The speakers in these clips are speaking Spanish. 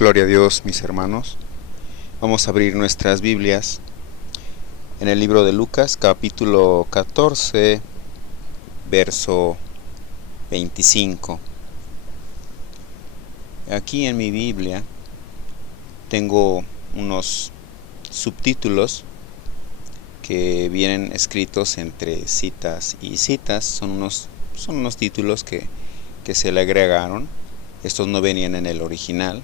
Gloria a Dios, mis hermanos. Vamos a abrir nuestras Biblias en el libro de Lucas, capítulo 14, verso 25. Aquí en mi Biblia tengo unos subtítulos que vienen escritos entre citas y citas. Son unos títulos que se le agregaron. Estos no venían en el original,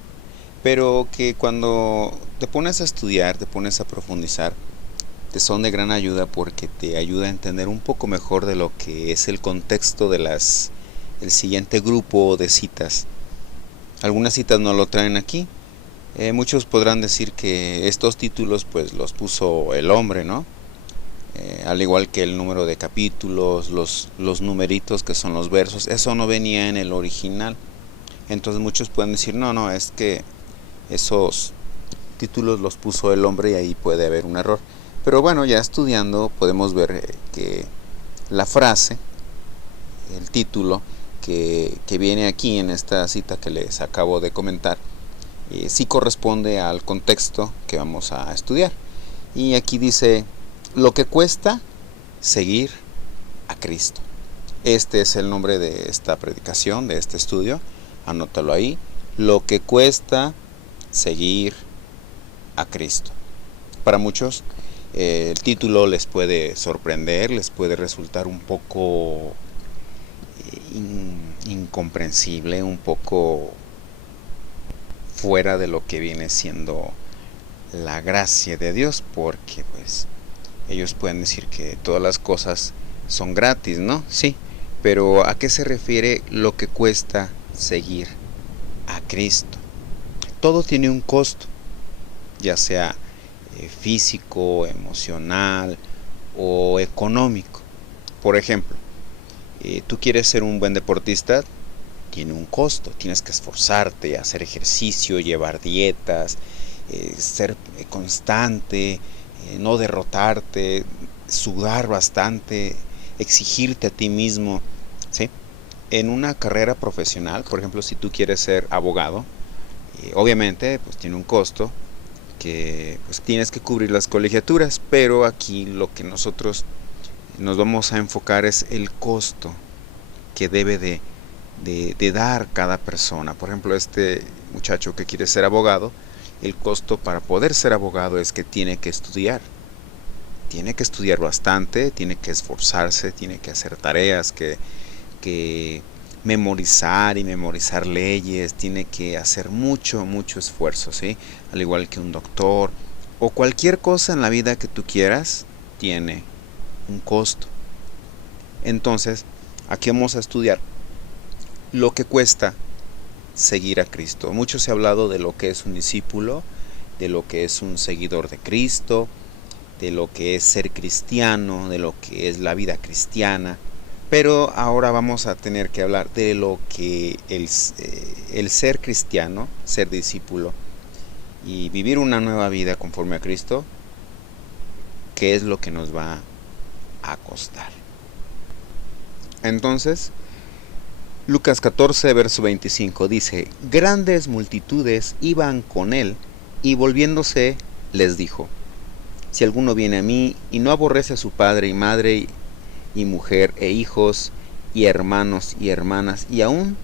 pero que cuando te pones a estudiar, te pones a profundizar, te son de gran ayuda porque te ayuda a entender un poco mejor de lo que es el contexto de el siguiente grupo de citas. Algunas citas no lo traen aquí. Muchos podrán decir que estos títulos pues los puso el hombre, ¿no? Al igual que el número de capítulos, los numeritos que son los versos, eso no venía en el original. Entonces muchos pueden decir, no, es que esos títulos los puso el hombre y ahí puede haber un error. Pero bueno, ya estudiando podemos ver que la frase, el título que viene aquí en esta cita que les acabo de comentar, sí corresponde al contexto que vamos a estudiar. Y aquí dice, lo que cuesta seguir a Cristo. Este es el nombre de esta predicación, de este estudio. Anótalo ahí. Lo que cuesta seguir a Cristo. Para muchos el título les puede sorprender, les puede resultar un poco incomprensible, un poco fuera de lo que viene siendo la gracia de Dios, porque pues ellos pueden decir que todas las cosas son gratis, ¿no? Sí, pero ¿a qué se refiere lo que cuesta seguir a Cristo? Todo tiene un costo, ya sea físico, emocional o económico. Por ejemplo, tú quieres ser un buen deportista, tiene un costo, tienes que esforzarte, hacer ejercicio, llevar dietas, ser constante, no derrotarte, sudar bastante, exigirte a ti mismo, ¿sí? En una carrera profesional, por ejemplo, si tú quieres ser abogado, obviamente pues tiene un costo que pues tienes que cubrir las colegiaturas, pero aquí lo que nosotros nos vamos a enfocar es el costo que debe de dar cada persona. Por ejemplo, este muchacho que quiere ser abogado, el costo para poder ser abogado es que tiene que estudiar bastante, tiene que esforzarse, tiene que hacer tareas, que memorizar leyes, tiene que hacer mucho esfuerzo, ¿sí? Al igual que un doctor o cualquier cosa en la vida que tú quieras, tiene un costo. Entonces, aquí vamos a estudiar lo que cuesta seguir a Cristo. Mucho se ha hablado de lo que es un discípulo, de lo que es un seguidor de Cristo, de lo que es ser cristiano, de lo que es la vida cristiana. Pero ahora vamos a tener que hablar de lo que el ser cristiano, ser discípulo y vivir una nueva vida conforme a Cristo, qué es lo que nos va a costar. Entonces, Lucas 14, verso 25 dice, grandes multitudes iban con él y volviéndose les dijo, si alguno viene a mí y no aborrece a su padre y madre y mujer e hijos y hermanos y hermanas y aún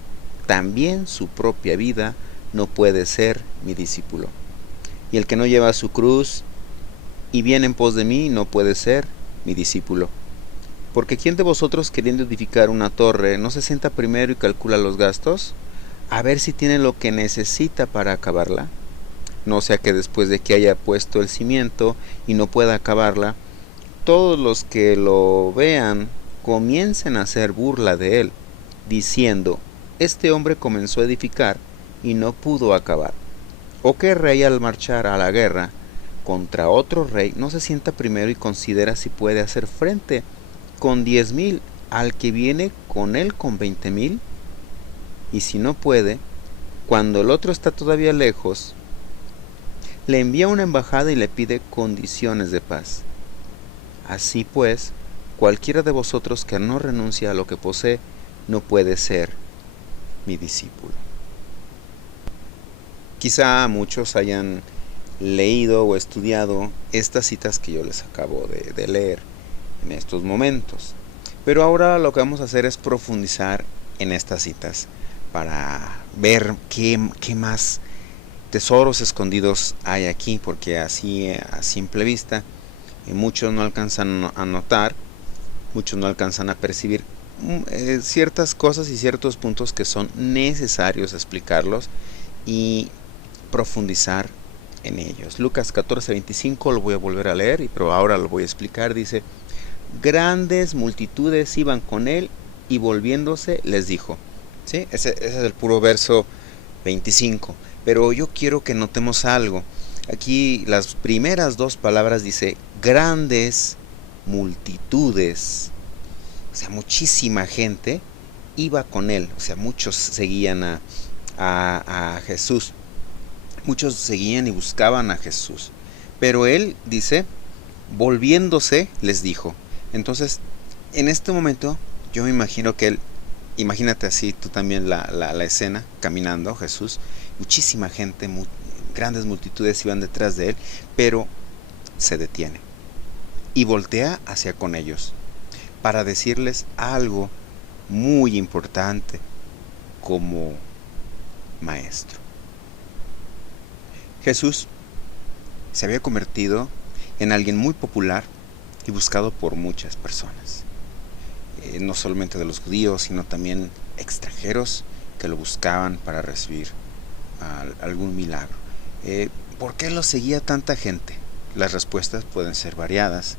también su propia vida, no puede ser mi discípulo. Y el que no lleva su cruz y viene en pos de mí, no puede ser mi discípulo. Porque ¿quién de vosotros queriendo edificar una torre no se sienta primero y calcula los gastos? A ver si tiene lo que necesita para acabarla. No sea que después de que haya puesto el cimiento y no pueda acabarla, todos los que lo vean comiencen a hacer burla de él, diciendo, este hombre comenzó a edificar y no pudo acabar. ¿O qué rey al marchar a la guerra contra otro rey no se sienta primero y considera si puede hacer frente con 10,000 al que viene con él con 20,000? Y si no puede, cuando el otro está todavía lejos, le envía una embajada y le pide condiciones de paz. Así pues, cualquiera de vosotros que no renuncia a lo que posee, no puede ser mi discípulo. Quizá muchos hayan leído o estudiado estas citas que yo les acabo de leer en estos momentos. Pero ahora lo que vamos a hacer es profundizar en estas citas para ver qué más tesoros escondidos hay aquí, porque así a simple vista muchos no alcanzan a notar, muchos no alcanzan a percibir ciertas cosas y ciertos puntos que son necesarios explicarlos y profundizar en ellos. Lucas 14:25 lo voy a volver a leer, pero ahora lo voy a explicar. Dice: grandes multitudes iban con él y volviéndose les dijo. ¿Sí? Ese es el puro verso 25. Pero yo quiero que notemos algo. Aquí las primeras dos palabras dice grandes multitudes. O sea, muchísima gente iba con él. O sea, muchos seguían a Jesús. Muchos seguían y buscaban a Jesús. Pero él dice, volviéndose, les dijo. Entonces, en este momento, yo me imagino que él, imagínate así tú también la escena, caminando Jesús, muchísima gente, grandes multitudes iban detrás de él, pero se detiene y voltea hacia con ellos para decirles algo muy importante como maestro. Jesús se había convertido en alguien muy popular y buscado por muchas personas, no solamente de los judíos, sino también extranjeros que lo buscaban para recibir algún milagro. ¿Por qué lo seguía tanta gente? Las respuestas pueden ser variadas.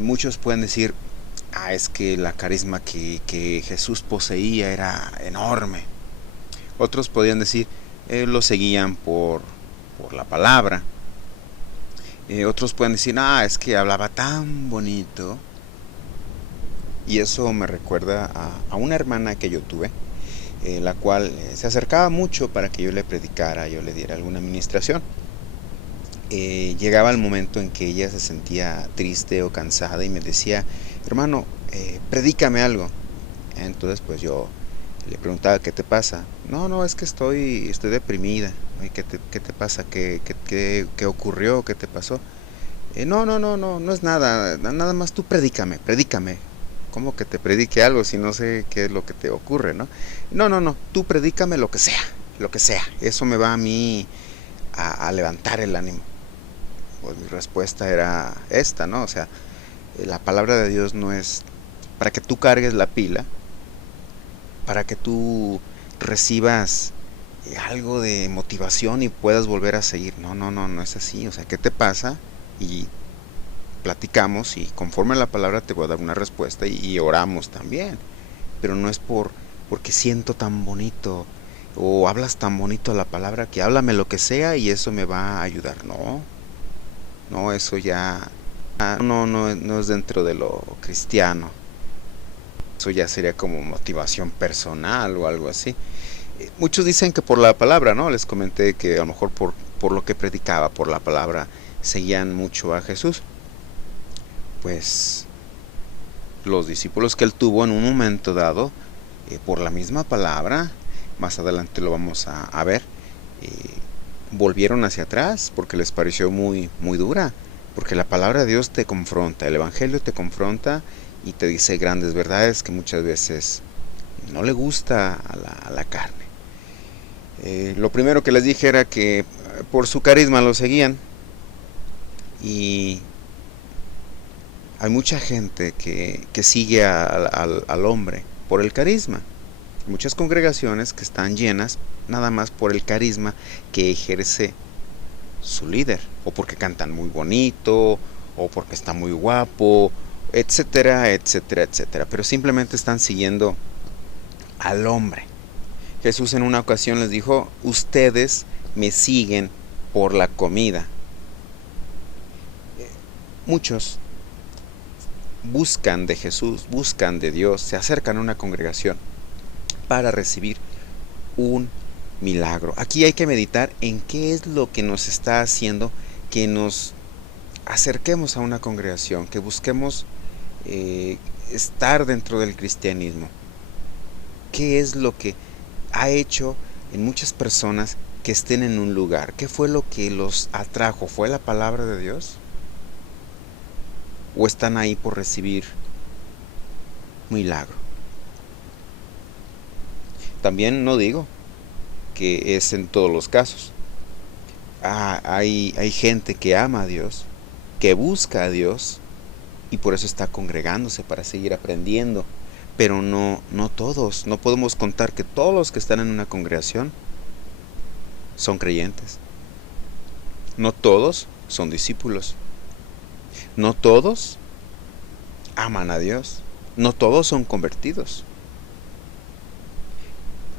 Muchos pueden decir, es que la carisma que Jesús poseía era enorme. Otros podían decir, lo seguían por la palabra. Otros pueden decir, es que hablaba tan bonito. Y eso me recuerda a una hermana que yo tuve, la cual se acercaba mucho para que yo le predicara, yo le diera alguna administración. Llegaba el momento en que ella se sentía triste o cansada y me decía, hermano, predícame algo. Entonces pues yo le preguntaba, ¿qué te pasa? No, es que estoy deprimida. ¿Qué te pasa? ¿Qué ocurrió? ¿Qué te pasó? No es nada más tú predícame. ¿Cómo que te predique algo si no sé qué es lo que te ocurre, no? No, tú predícame lo que sea. Eso me va a mí a levantar el ánimo. Pues mi respuesta era esta, ¿no? O sea, la palabra de Dios no es para que tú cargues la pila, para que tú recibas algo de motivación y puedas volver a seguir. No es así. O sea, ¿qué te pasa? Y platicamos y conforme a la palabra te voy a dar una respuesta y oramos también. Pero no es porque siento tan bonito o hablas tan bonito la palabra que háblame lo que sea y eso me va a ayudar. No, eso ya no es dentro de lo cristiano. Eso ya sería como motivación personal o algo así. Muchos dicen que por la palabra, ¿no? Les comenté que a lo mejor por lo que predicaba, por la palabra, seguían mucho a Jesús. Pues los discípulos que él tuvo en un momento dado, por la misma palabra, más adelante lo vamos a ver, volvieron hacia atrás porque les pareció muy, muy dura. Porque la palabra de Dios te confronta, el Evangelio te confronta y te dice grandes verdades que muchas veces no le gusta a la carne. Lo primero que les dije era que por su carisma lo seguían, y hay mucha gente que sigue al hombre por el carisma. Muchas congregaciones que están llenas nada más por el carisma que ejerce su líder, o porque cantan muy bonito, o porque está muy guapo, etcétera, pero simplemente están siguiendo al hombre. Jesús en una ocasión les dijo, ustedes me siguen por la comida. Muchos buscan de Jesús, buscan de Dios, se acercan a una congregación para recibir un milagro. Aquí hay que meditar en qué es lo que nos está haciendo que nos acerquemos a una congregación, que busquemos estar dentro del cristianismo. ¿Qué es lo que ha hecho en muchas personas que estén en un lugar? ¿Qué fue lo que los atrajo? ¿Fue la palabra de Dios? ¿O están ahí por recibir un milagro? También no digo que es en todos los casos. Hay gente que ama a Dios, que busca a Dios y por eso está congregándose para seguir aprendiendo. Pero no todos, no podemos contar que todos los que están en una congregación son creyentes. No todos son discípulos. No todos aman a Dios. No todos son convertidos.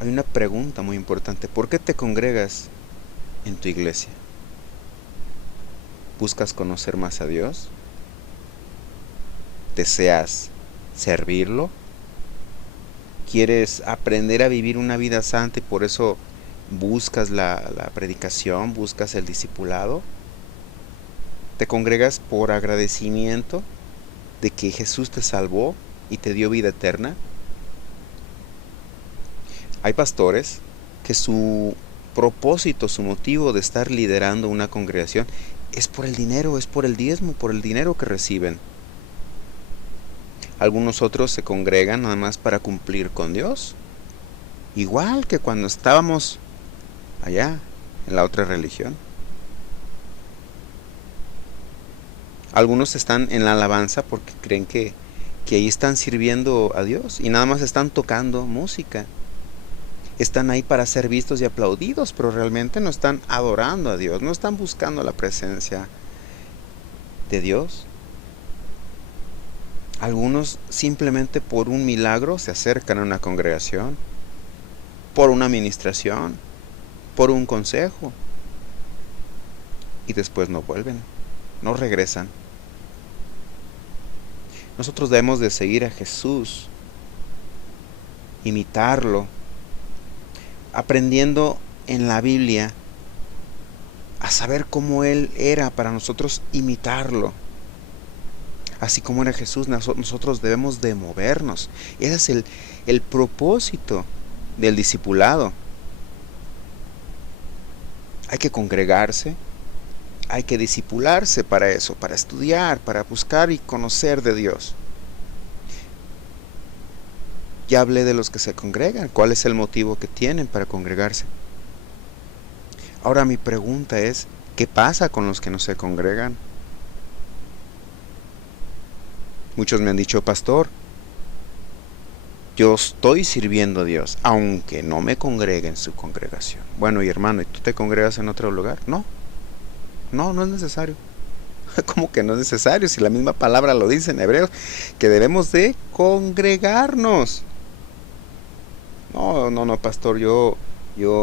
Hay una pregunta muy importante. ¿Por qué te congregas en tu iglesia? ¿Buscas conocer más a Dios? ¿Deseas servirlo? ¿Quieres aprender a vivir una vida santa y por eso buscas la predicación, buscas el discipulado? ¿Te congregas por agradecimiento de que Jesús te salvó y te dio vida eterna? Hay pastores que su propósito, su motivo de estar liderando una congregación es por el dinero, es por el diezmo, por el dinero que reciben. Algunos otros se congregan nada más para cumplir con Dios, igual que cuando estábamos allá en la otra religión. Algunos están en la alabanza porque creen que ahí están sirviendo a Dios y nada más están tocando música. Están ahí para ser vistos y aplaudidos, pero realmente no están adorando a Dios, no están buscando la presencia de Dios. Algunos simplemente por un milagro se acercan a una congregación, por una administración, por un consejo, y después no vuelven, no regresan. Nosotros debemos de seguir a Jesús, imitarlo, aprendiendo en la Biblia a saber cómo Él era para nosotros imitarlo. Así como era Jesús, nosotros debemos de movernos. Ese es el propósito del discipulado. Hay que congregarse, hay que discipularse para eso, para estudiar, para buscar y conocer de Dios. Ya hablé de los que se congregan, cuál es el motivo que tienen para congregarse. Ahora mi pregunta es, ¿qué pasa con los que no se congregan? Muchos me han dicho, pastor, yo estoy sirviendo a Dios, aunque no me congregue en su congregación. Bueno, y hermano, ¿y tú te congregas en otro lugar? No es necesario. ¿Cómo que no es necesario? Si la misma palabra lo dice en Hebreos, que debemos de congregarnos. No, pastor, yo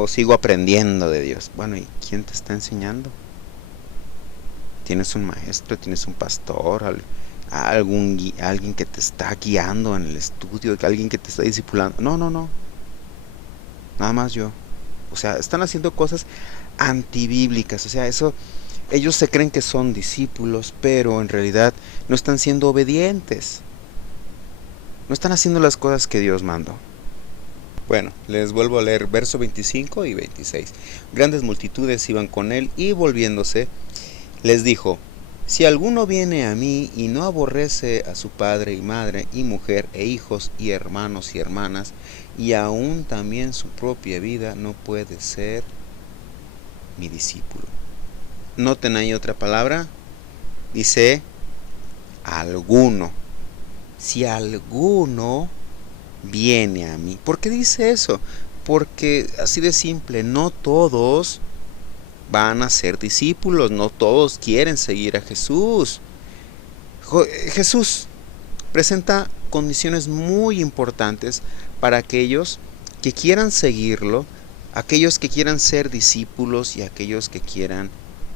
sigo aprendiendo de Dios. Bueno, ¿y quién te está enseñando? ¿Tienes un maestro? ¿Tienes un pastor? ¿Alguien que te está guiando en el estudio? ¿Alguien que te está discipulando? No. Nada más yo. O sea, están haciendo cosas antibíblicas. O sea, ellos se creen que son discípulos, pero en realidad no están siendo obedientes. No están haciendo las cosas que Dios mandó. Bueno, les vuelvo a leer verso 25 y 26. Grandes multitudes iban con él y volviéndose, les dijo, si alguno viene a mí y no aborrece a su padre y madre y mujer e hijos y hermanos y hermanas, y aún también su propia vida, no puede ser mi discípulo. Noten ahí otra palabra, dice alguno. Si alguno viene a mí. ¿Por qué dice eso? Porque así de simple, no todos van a ser discípulos, no todos quieren seguir a Jesús. Jesús presenta condiciones muy importantes para aquellos que quieran seguirlo, aquellos que quieran ser discípulos y aquellos que quieran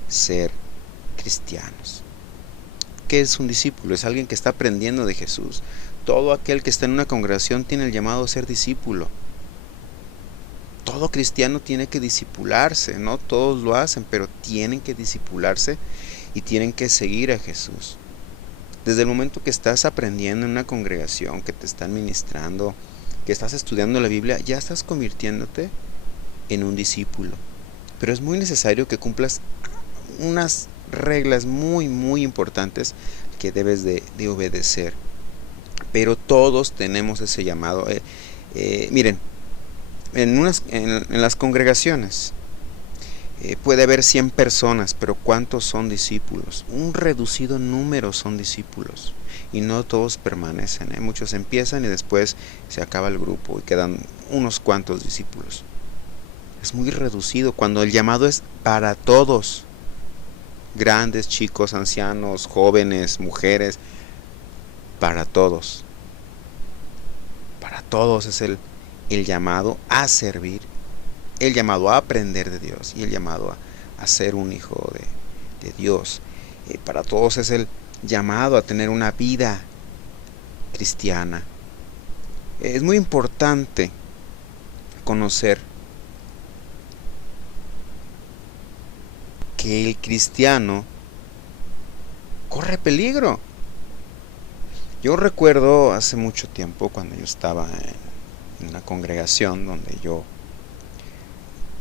ser cristianos. ¿Qué es un discípulo? Es alguien que está aprendiendo de Jesús. Todo aquel que está en una congregación tiene el llamado a ser discípulo. Todo cristiano tiene que discipularse, no todos lo hacen, pero tienen que discipularse y tienen que seguir a Jesús. Desde el momento que estás aprendiendo en una congregación, que te están ministrando, que estás estudiando la Biblia, ya estás convirtiéndote en un discípulo. pero es muy necesario que cumplas unas reglas muy muy importantes que debes de obedecer. Pero todos tenemos ese llamado. Miren, en las congregaciones puede haber 100 personas, pero ¿cuántos son discípulos? Un reducido número son discípulos. Y no todos permanecen, muchos empiezan y después se acaba el grupo y quedan unos cuantos discípulos. Es muy reducido cuando el llamado es para todos. Grandes, chicos, ancianos, jóvenes, mujeres, para todos. Para todos es el llamado a servir, el llamado a aprender de Dios y el llamado a ser un hijo de Dios. Para todos es el llamado a tener una vida cristiana. Es muy importante conocer que el cristiano corre peligro. Yo recuerdo hace mucho tiempo cuando yo estaba en una congregación donde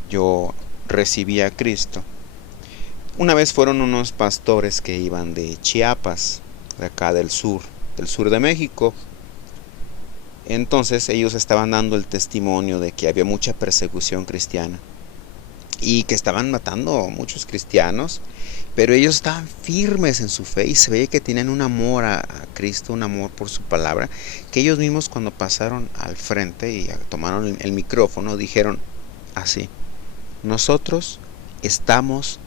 yo recibí a Cristo. Una vez fueron unos pastores que iban de Chiapas, de acá del sur de México. Entonces ellos estaban dando el testimonio de que había mucha persecución cristiana y que estaban matando a muchos cristianos, pero ellos estaban firmes en su fe y se veía que tenían un amor a Cristo, un amor por su palabra, que ellos mismos cuando pasaron al frente y tomaron el micrófono dijeron así: nosotros estamos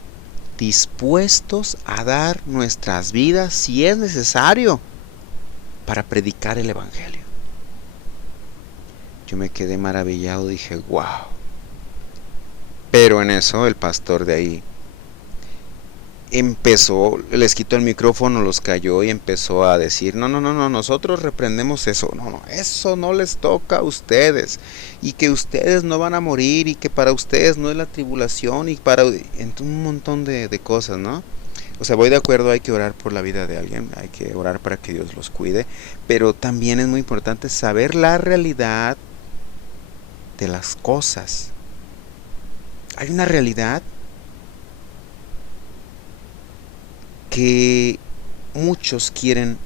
dispuestos a dar nuestras vidas si es necesario para predicar el evangelio. Yo me quedé maravillado, dije wow. Pero en eso el pastor de ahí empezó, les quitó el micrófono, los cayó y empezó a decir, no, nosotros reprendemos eso, eso no les toca a ustedes, y que ustedes no van a morir, y que para ustedes no es la tribulación, y para un montón de cosas, ¿no? O sea, voy de acuerdo, hay que orar por la vida de alguien, hay que orar para que Dios los cuide, pero también es muy importante saber la realidad de las cosas. Hay una realidad que muchos quieren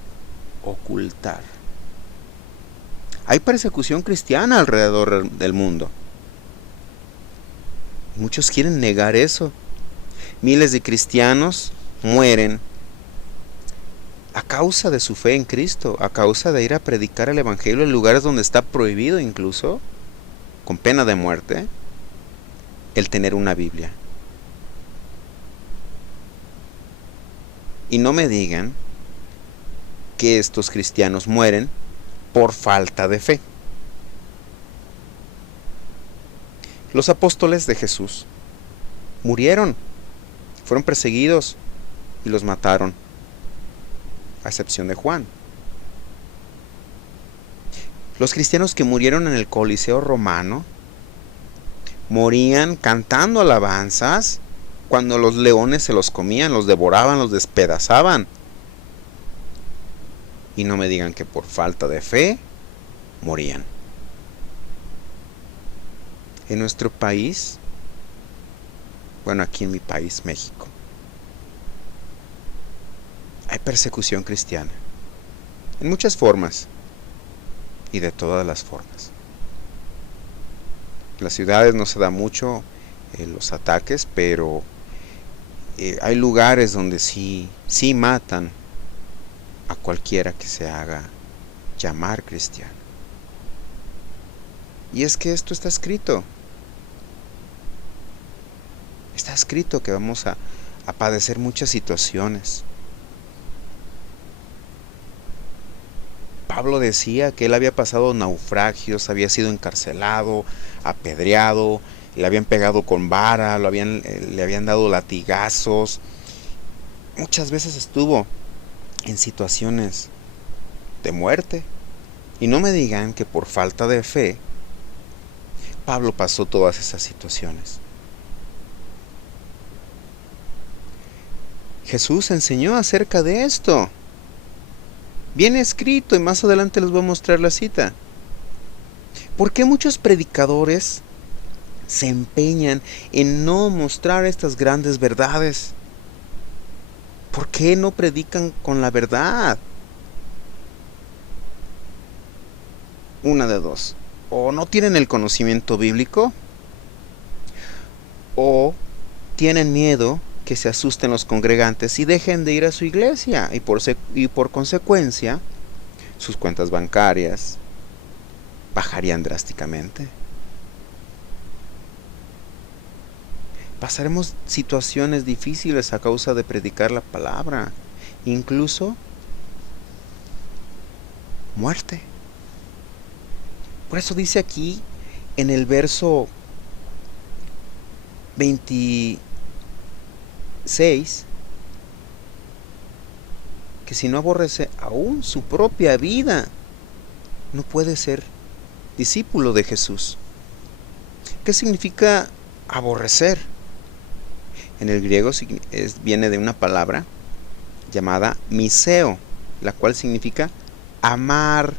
ocultar. Hay persecución cristiana alrededor del mundo. Muchos quieren negar eso. Miles de cristianos mueren a causa de su fe en Cristo, a causa de ir a predicar el evangelio en lugares donde está prohibido, incluso con pena de muerte, el tener una Biblia. Y no me digan que estos cristianos mueren por falta de fe. Los apóstoles de Jesús murieron, fueron perseguidos y los mataron, a excepción de Juan. Los cristianos que murieron en el Coliseo romano morían cantando alabanzas cuando los leones se los comían, los devoraban, los despedazaban. Y no me digan que por falta de fe morían. En nuestro país, bueno, aquí en mi país, México, hay persecución cristiana en muchas formas y de todas las formas. En las ciudades no se da mucho los ataques, pero hay lugares donde sí matan a cualquiera que se haga llamar cristiano. Y es que esto está escrito. Está escrito que vamos a padecer muchas situaciones. Pablo decía que él había pasado naufragios, había sido encarcelado, apedreado, le habían pegado con vara, le habían dado latigazos. Muchas veces estuvo en situaciones de muerte. Y no me digan que por falta de fe Pablo pasó todas esas situaciones. Jesús enseñó acerca de esto. Viene escrito y más adelante les voy a mostrar la cita. ¿Por qué muchos predicadores se empeñan en no mostrar estas grandes verdades? ¿Por qué no predican con la verdad? Una de dos. O no tienen el conocimiento bíblico, o tienen miedo que se asusten los congregantes y dejen de ir a su iglesia, y por consecuencia sus cuentas bancarias bajarían drásticamente. Pasaremos situaciones difíciles a causa de predicar la palabra, incluso muerte. Por eso dice aquí en el verso 26 que si no aborrece aún su propia vida, no puede ser discípulo de Jesús. ¿Qué significa aborrecer? En el griego viene de una palabra llamada miseo, la cual significa amar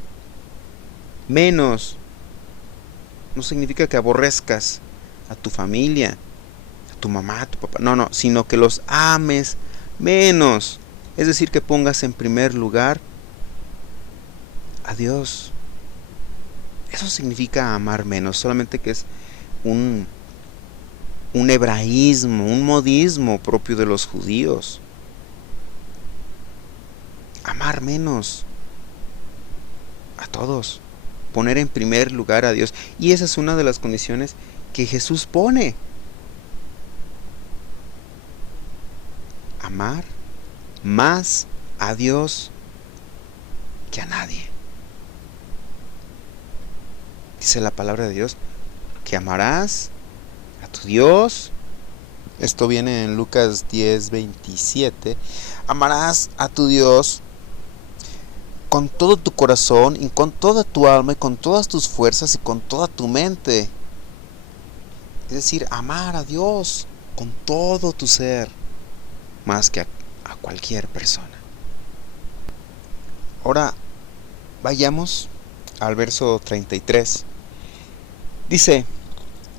menos. No significa que aborrezcas a tu familia, a tu mamá, a tu papá, no, sino que los ames menos. Es decir, que pongas en primer lugar a Dios. Eso significa amar menos, solamente que es un hebraísmo, un modismo propio de los judíos. Amar menos a todos, poner en primer lugar a Dios. Y esa es una de las condiciones que Jesús pone. Amar más a Dios que a nadie. Dice la palabra de Dios que amarás a tu Dios. Esto viene en Lucas 10:27. Amarás a tu Dios con todo tu corazón y con toda tu alma y con todas tus fuerzas y con toda tu mente. Es decir, amar a Dios con todo tu ser, más que a cualquier persona. Ahora vayamos al verso 33. Dice: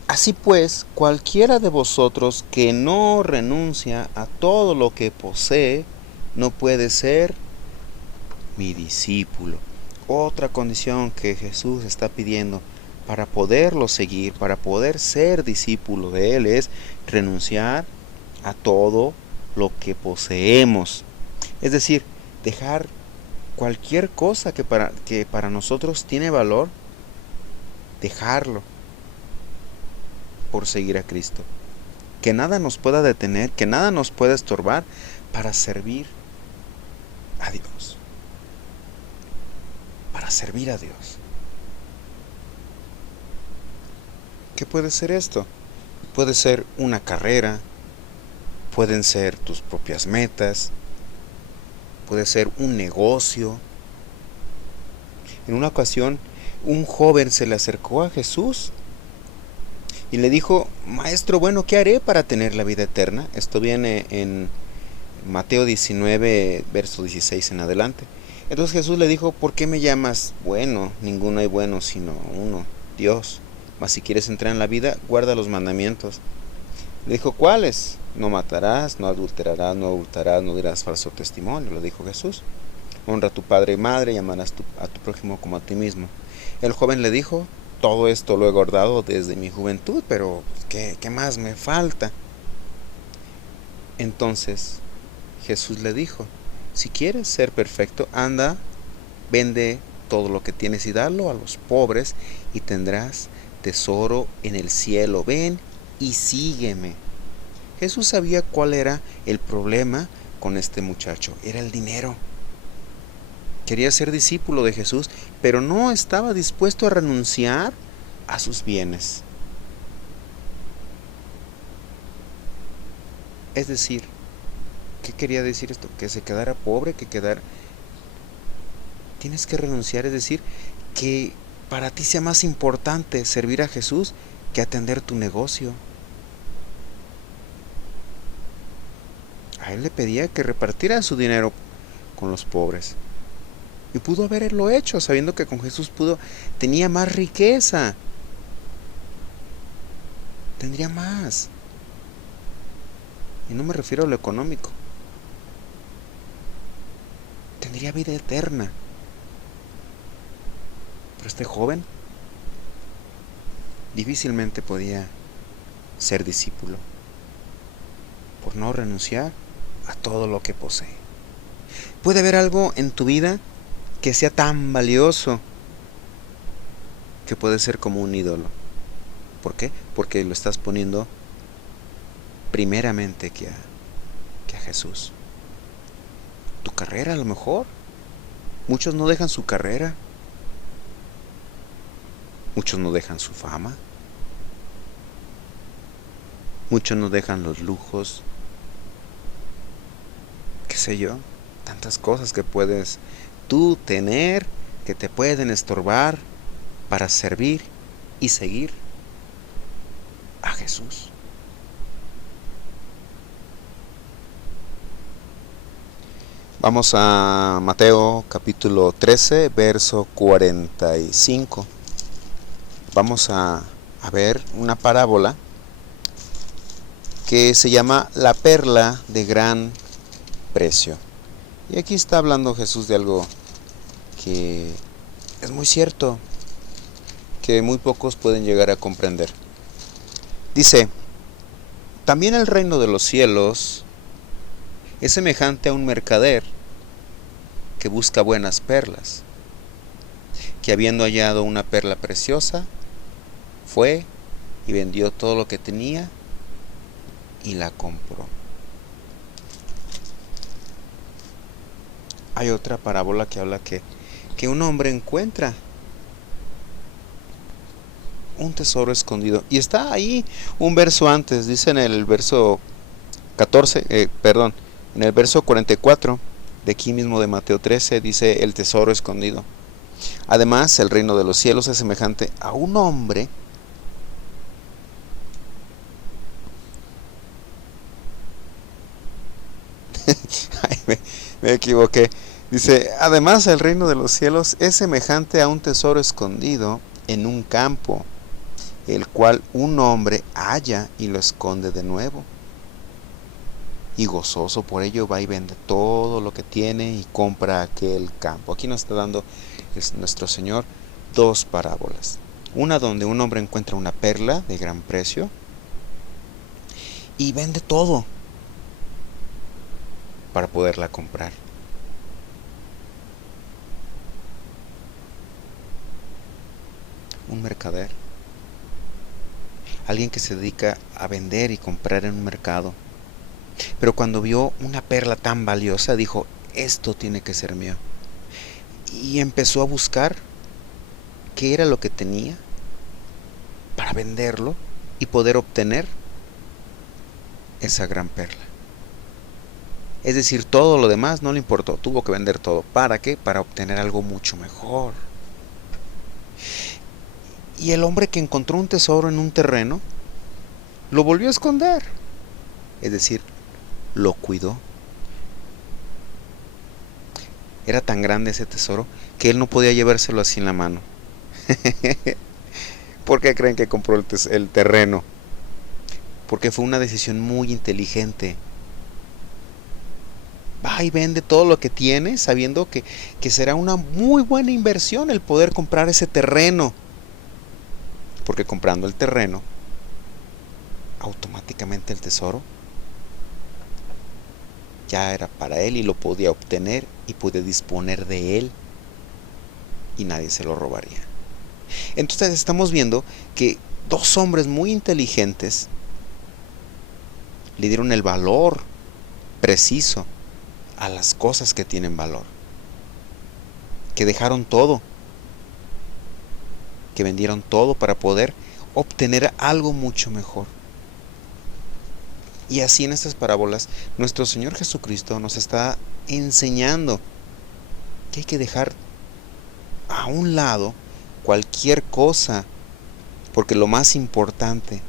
así pues, cualquiera de vosotros que no renuncia a todo lo que posee, no puede ser mi discípulo. Otra condición que Jesús está pidiendo para poderlo seguir, para poder ser discípulo de Él, es renunciar a todo lo que poseemos. Es decir, dejar cualquier cosa que para nosotros tiene valor, dejarlo por seguir a Cristo. Que nada nos pueda detener, que nada nos pueda estorbar para servir a Dios. Para servir a Dios. ¿Qué puede ser esto? Puede ser una carrera, pueden ser tus propias metas, puede ser un negocio. En una ocasión, un joven se le acercó a Jesús y le dijo: maestro, bueno, ¿qué haré para tener la vida eterna? Esto viene en Mateo 19, verso 16 en adelante. Entonces Jesús le dijo: ¿por qué me llamas bueno? Ninguno hay bueno sino uno, Dios. Mas si quieres entrar en la vida, guarda los mandamientos. Le dijo: ¿cuáles? No matarás, no adulterarás, no hurtarás, no dirás falso testimonio, le dijo Jesús. Honra a tu padre y madre y amarás a tu prójimo como a ti mismo. El joven le dijo: todo esto lo he guardado desde mi juventud, pero ¿qué más me falta? Entonces Jesús le dijo: si quieres ser perfecto, anda, vende todo lo que tienes y dalo a los pobres y tendrás tesoro en el cielo. Ven y sígueme. Jesús sabía cuál era el problema con este muchacho. Era el dinero. Quería ser discípulo de Jesús, pero no estaba dispuesto a renunciar a sus bienes. Es decir, ¿qué quería decir esto? Que se quedara pobre, Tienes que renunciar, es decir, que para ti sea más importante servir a Jesús que atender tu negocio. A él le pedía que repartiera su dinero con los pobres. Y pudo haberlo hecho, sabiendo que con Jesús tenía más riqueza. tendría más. Y no me refiero a lo económico. Tendría vida eterna. Pero este joven difícilmente podía ser discípulo por no renunciar a todo lo que posee. Puede haber algo en tu vida que sea tan valioso que puede ser como un ídolo. ¿Por qué? Porque lo estás poniendo primeramente que a Jesús. Tu carrera, a lo mejor. Muchos no dejan su carrera. Muchos no dejan su fama. Muchos no dejan los lujos. Qué sé yo. Tantas cosas que puedes tú tener que te pueden estorbar para servir y seguir a Jesús. Vamos a Mateo capítulo 13, verso 45. Vamos a ver una parábola que se llama la perla de gran precio. Y aquí está hablando Jesús de algo que es muy cierto, que muy pocos pueden llegar a comprender. Dice, también el reino de los cielos es semejante a un mercader que busca buenas perlas, que habiendo hallado una perla preciosa, fue y vendió todo lo que tenía y la compró. Hay otra parábola que habla que un hombre encuentra un tesoro escondido. Y está ahí un verso antes, dice en el verso 14, en el verso 44 de aquí mismo de Mateo 13, dice el tesoro escondido. Además, el reino de los cielos es semejante a un hombre Ay, me equivoqué. Dice, además el reino de los cielos es semejante a un tesoro escondido en un campo, el cual un hombre halla y lo esconde de nuevo. Y gozoso por ello va y vende todo lo que tiene y compra aquel campo. Aquí nos está dando nuestro Señor dos parábolas. Una donde un hombre encuentra una perla de gran precio y vende todo para poderla comprar. Un mercader, alguien que se dedica a vender y comprar en un mercado, pero cuando vio una perla tan valiosa dijo, esto tiene que ser mío, y empezó a buscar qué era lo que tenía para venderlo y poder obtener esa gran perla. Es decir, todo lo demás no le importó, tuvo que vender todo. ¿Para qué? Para obtener algo mucho mejor. Y el hombre que encontró un tesoro en un terreno, lo volvió a esconder. Es decir, lo cuidó. Era tan grande ese tesoro que él no podía llevárselo así en la mano. ¿Por qué creen que compró el terreno? Porque fue una decisión muy inteligente. Va y vende todo lo que tiene, sabiendo que será una muy buena inversión el poder comprar ese terreno. Porque comprando el terreno, automáticamente el tesoro ya era para él y lo podía obtener y puede disponer de él y nadie se lo robaría. Entonces estamos viendo que dos hombres muy inteligentes le dieron el valor preciso a las cosas que tienen valor, que dejaron todo, que vendieron todo para poder obtener algo mucho mejor. Y así en estas parábolas nuestro Señor Jesucristo nos está enseñando que hay que dejar a un lado cualquier cosa, porque lo más importante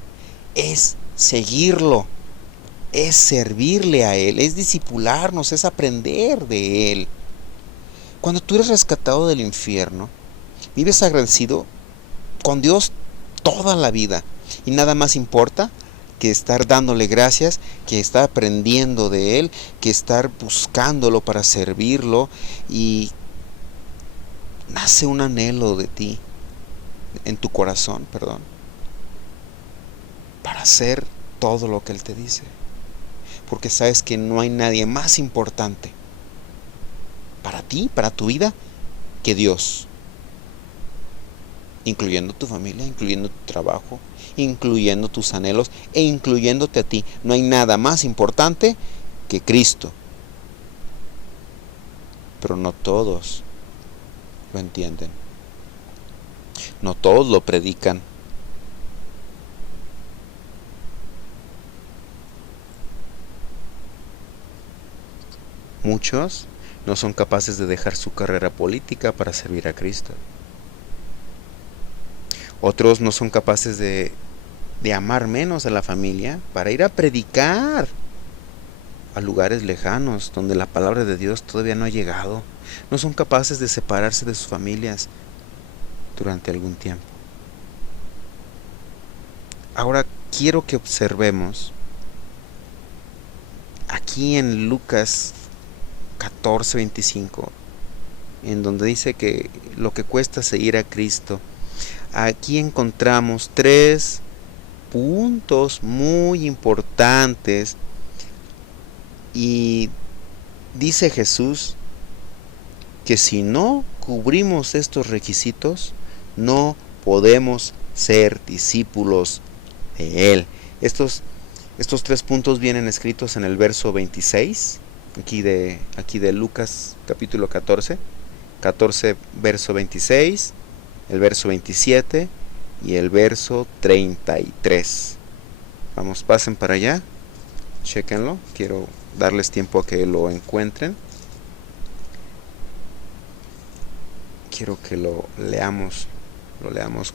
es seguirlo, es servirle a Él, es discipularnos, es aprender de Él. Cuando tú eres rescatado del infierno, vives agradecido con Dios toda la vida y nada más importa que estar dándole gracias, que estar aprendiendo de Él, que estar buscándolo para servirlo, y nace un anhelo de ti, en tu corazón, perdón, para hacer todo lo que Él te dice, porque sabes que no hay nadie más importante para ti, para tu vida, que Dios, incluyendo tu familia, incluyendo tu trabajo, incluyendo tus anhelos e incluyéndote a ti. No hay nada más importante que Cristo. Pero no todos lo entienden. No todos lo predican. Muchos no son capaces de dejar su carrera política para servir a Cristo. Otros no son capaces de amar menos a la familia para ir a predicar a lugares lejanos donde la palabra de Dios todavía no ha llegado. No son capaces de separarse de sus familias durante algún tiempo. Ahora quiero que observemos aquí en Lucas 14:25, en donde dice que lo que cuesta seguir a Cristo. Aquí encontramos 3 puntos muy importantes, y dice Jesús que si no cubrimos estos requisitos, no podemos ser discípulos de Él. Estos 3 puntos vienen escritos en el verso 26, aquí de Lucas capítulo 14, verso 26, el verso 27 y el verso 33. Vamos, pasen para allá, chéquenlo, quiero darles tiempo a que lo encuentren. Quiero que lo leamos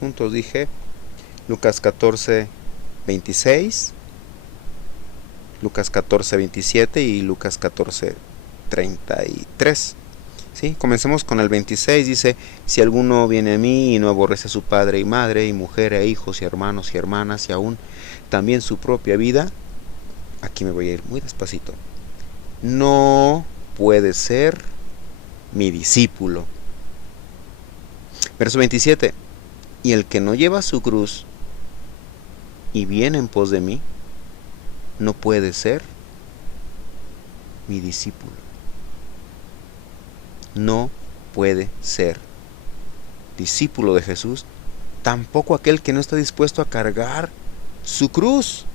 juntos. Dije Lucas 14:26, Lucas 14:27 y Lucas 14:33. ¿Sí? Comencemos con el 26. Dice: si alguno viene a mí y no aborrece a su padre y madre y mujer e hijos y hermanos y hermanas y aún también su propia vida, aquí me voy a ir muy despacito, no puede ser mi discípulo. Verso 27. Y el que no lleva su cruz y viene en pos de mí, no puede ser mi discípulo. No puede ser discípulo de Jesús, tampoco aquel que no está dispuesto a cargar su cruz.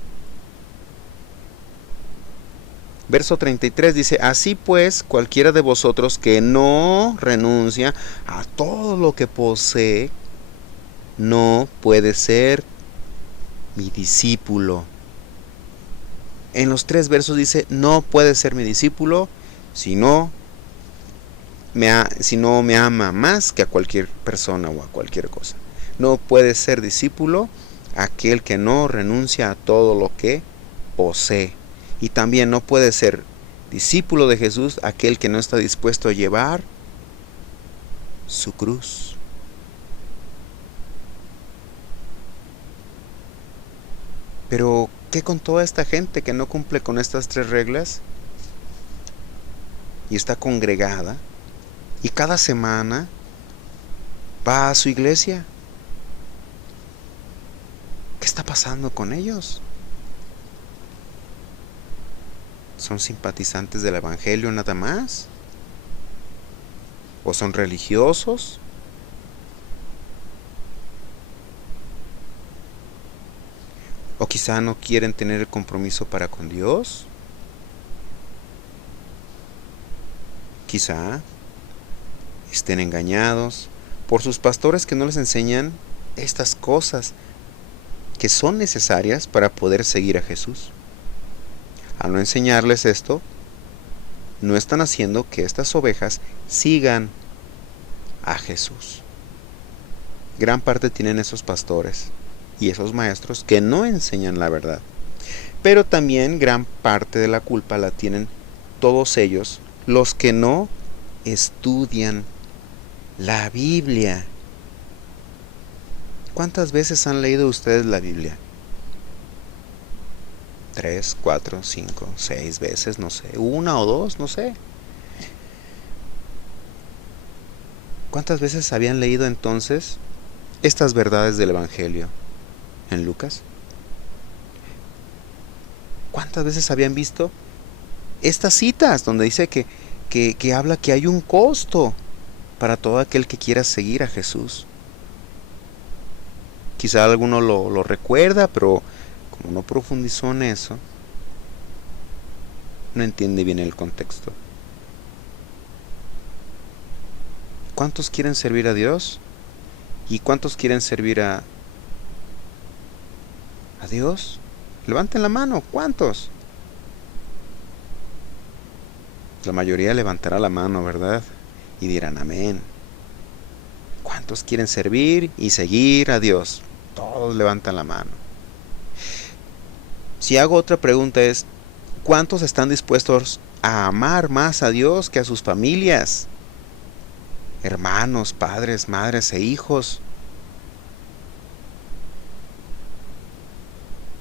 Verso 33 dice: así pues, cualquiera de vosotros que no renuncia a todo lo que posee, no puede ser mi discípulo. En los 3 versos dice: no puede ser mi discípulo si no me ama más que a cualquier persona o a cualquier cosa. No puede ser discípulo aquel que no renuncia a todo lo que posee. Y también no puede ser discípulo de Jesús aquel que no está dispuesto a llevar su cruz. Pero, ¿qué con toda esta gente que no cumple con estas 3 reglas? Y está congregada y cada semana va a su iglesia. ¿Qué está pasando con ellos? ¿Son simpatizantes del evangelio nada más? ¿O son religiosos? ¿O quizá no quieren tener el compromiso para con Dios? Quizá estén engañados por sus pastores que no les enseñan estas cosas que son necesarias para poder seguir a Jesús. Al no enseñarles esto, no están haciendo que estas ovejas sigan a Jesús. Gran parte tienen esos pastores y esos maestros que no enseñan la verdad. Pero también gran parte de la culpa la tienen todos ellos, los que no estudian la Biblia. ¿Cuántas veces han leído ustedes la Biblia? 3, 4, 5, 6 veces, no sé, una o dos, no sé. ¿Cuántas veces habían leído entonces estas verdades del Evangelio en Lucas? ¿Cuántas veces habían visto estas citas donde dice que habla que hay un costo para todo aquel que quiera seguir a Jesús? Quizá alguno lo recuerda, pero como no profundizó en eso, no entiende bien el contexto. ¿Cuántos quieren servir a Dios? ¿Y cuántos quieren servir a Dios? Levanten la mano, ¿cuántos? La mayoría levantará la mano, ¿verdad? Y dirán amén. ¿Cuántos quieren servir y seguir a Dios? Todos levantan la mano. Si hago otra pregunta es, ¿cuántos están dispuestos a amar más a Dios que a sus familias? Hermanos, padres, madres e hijos.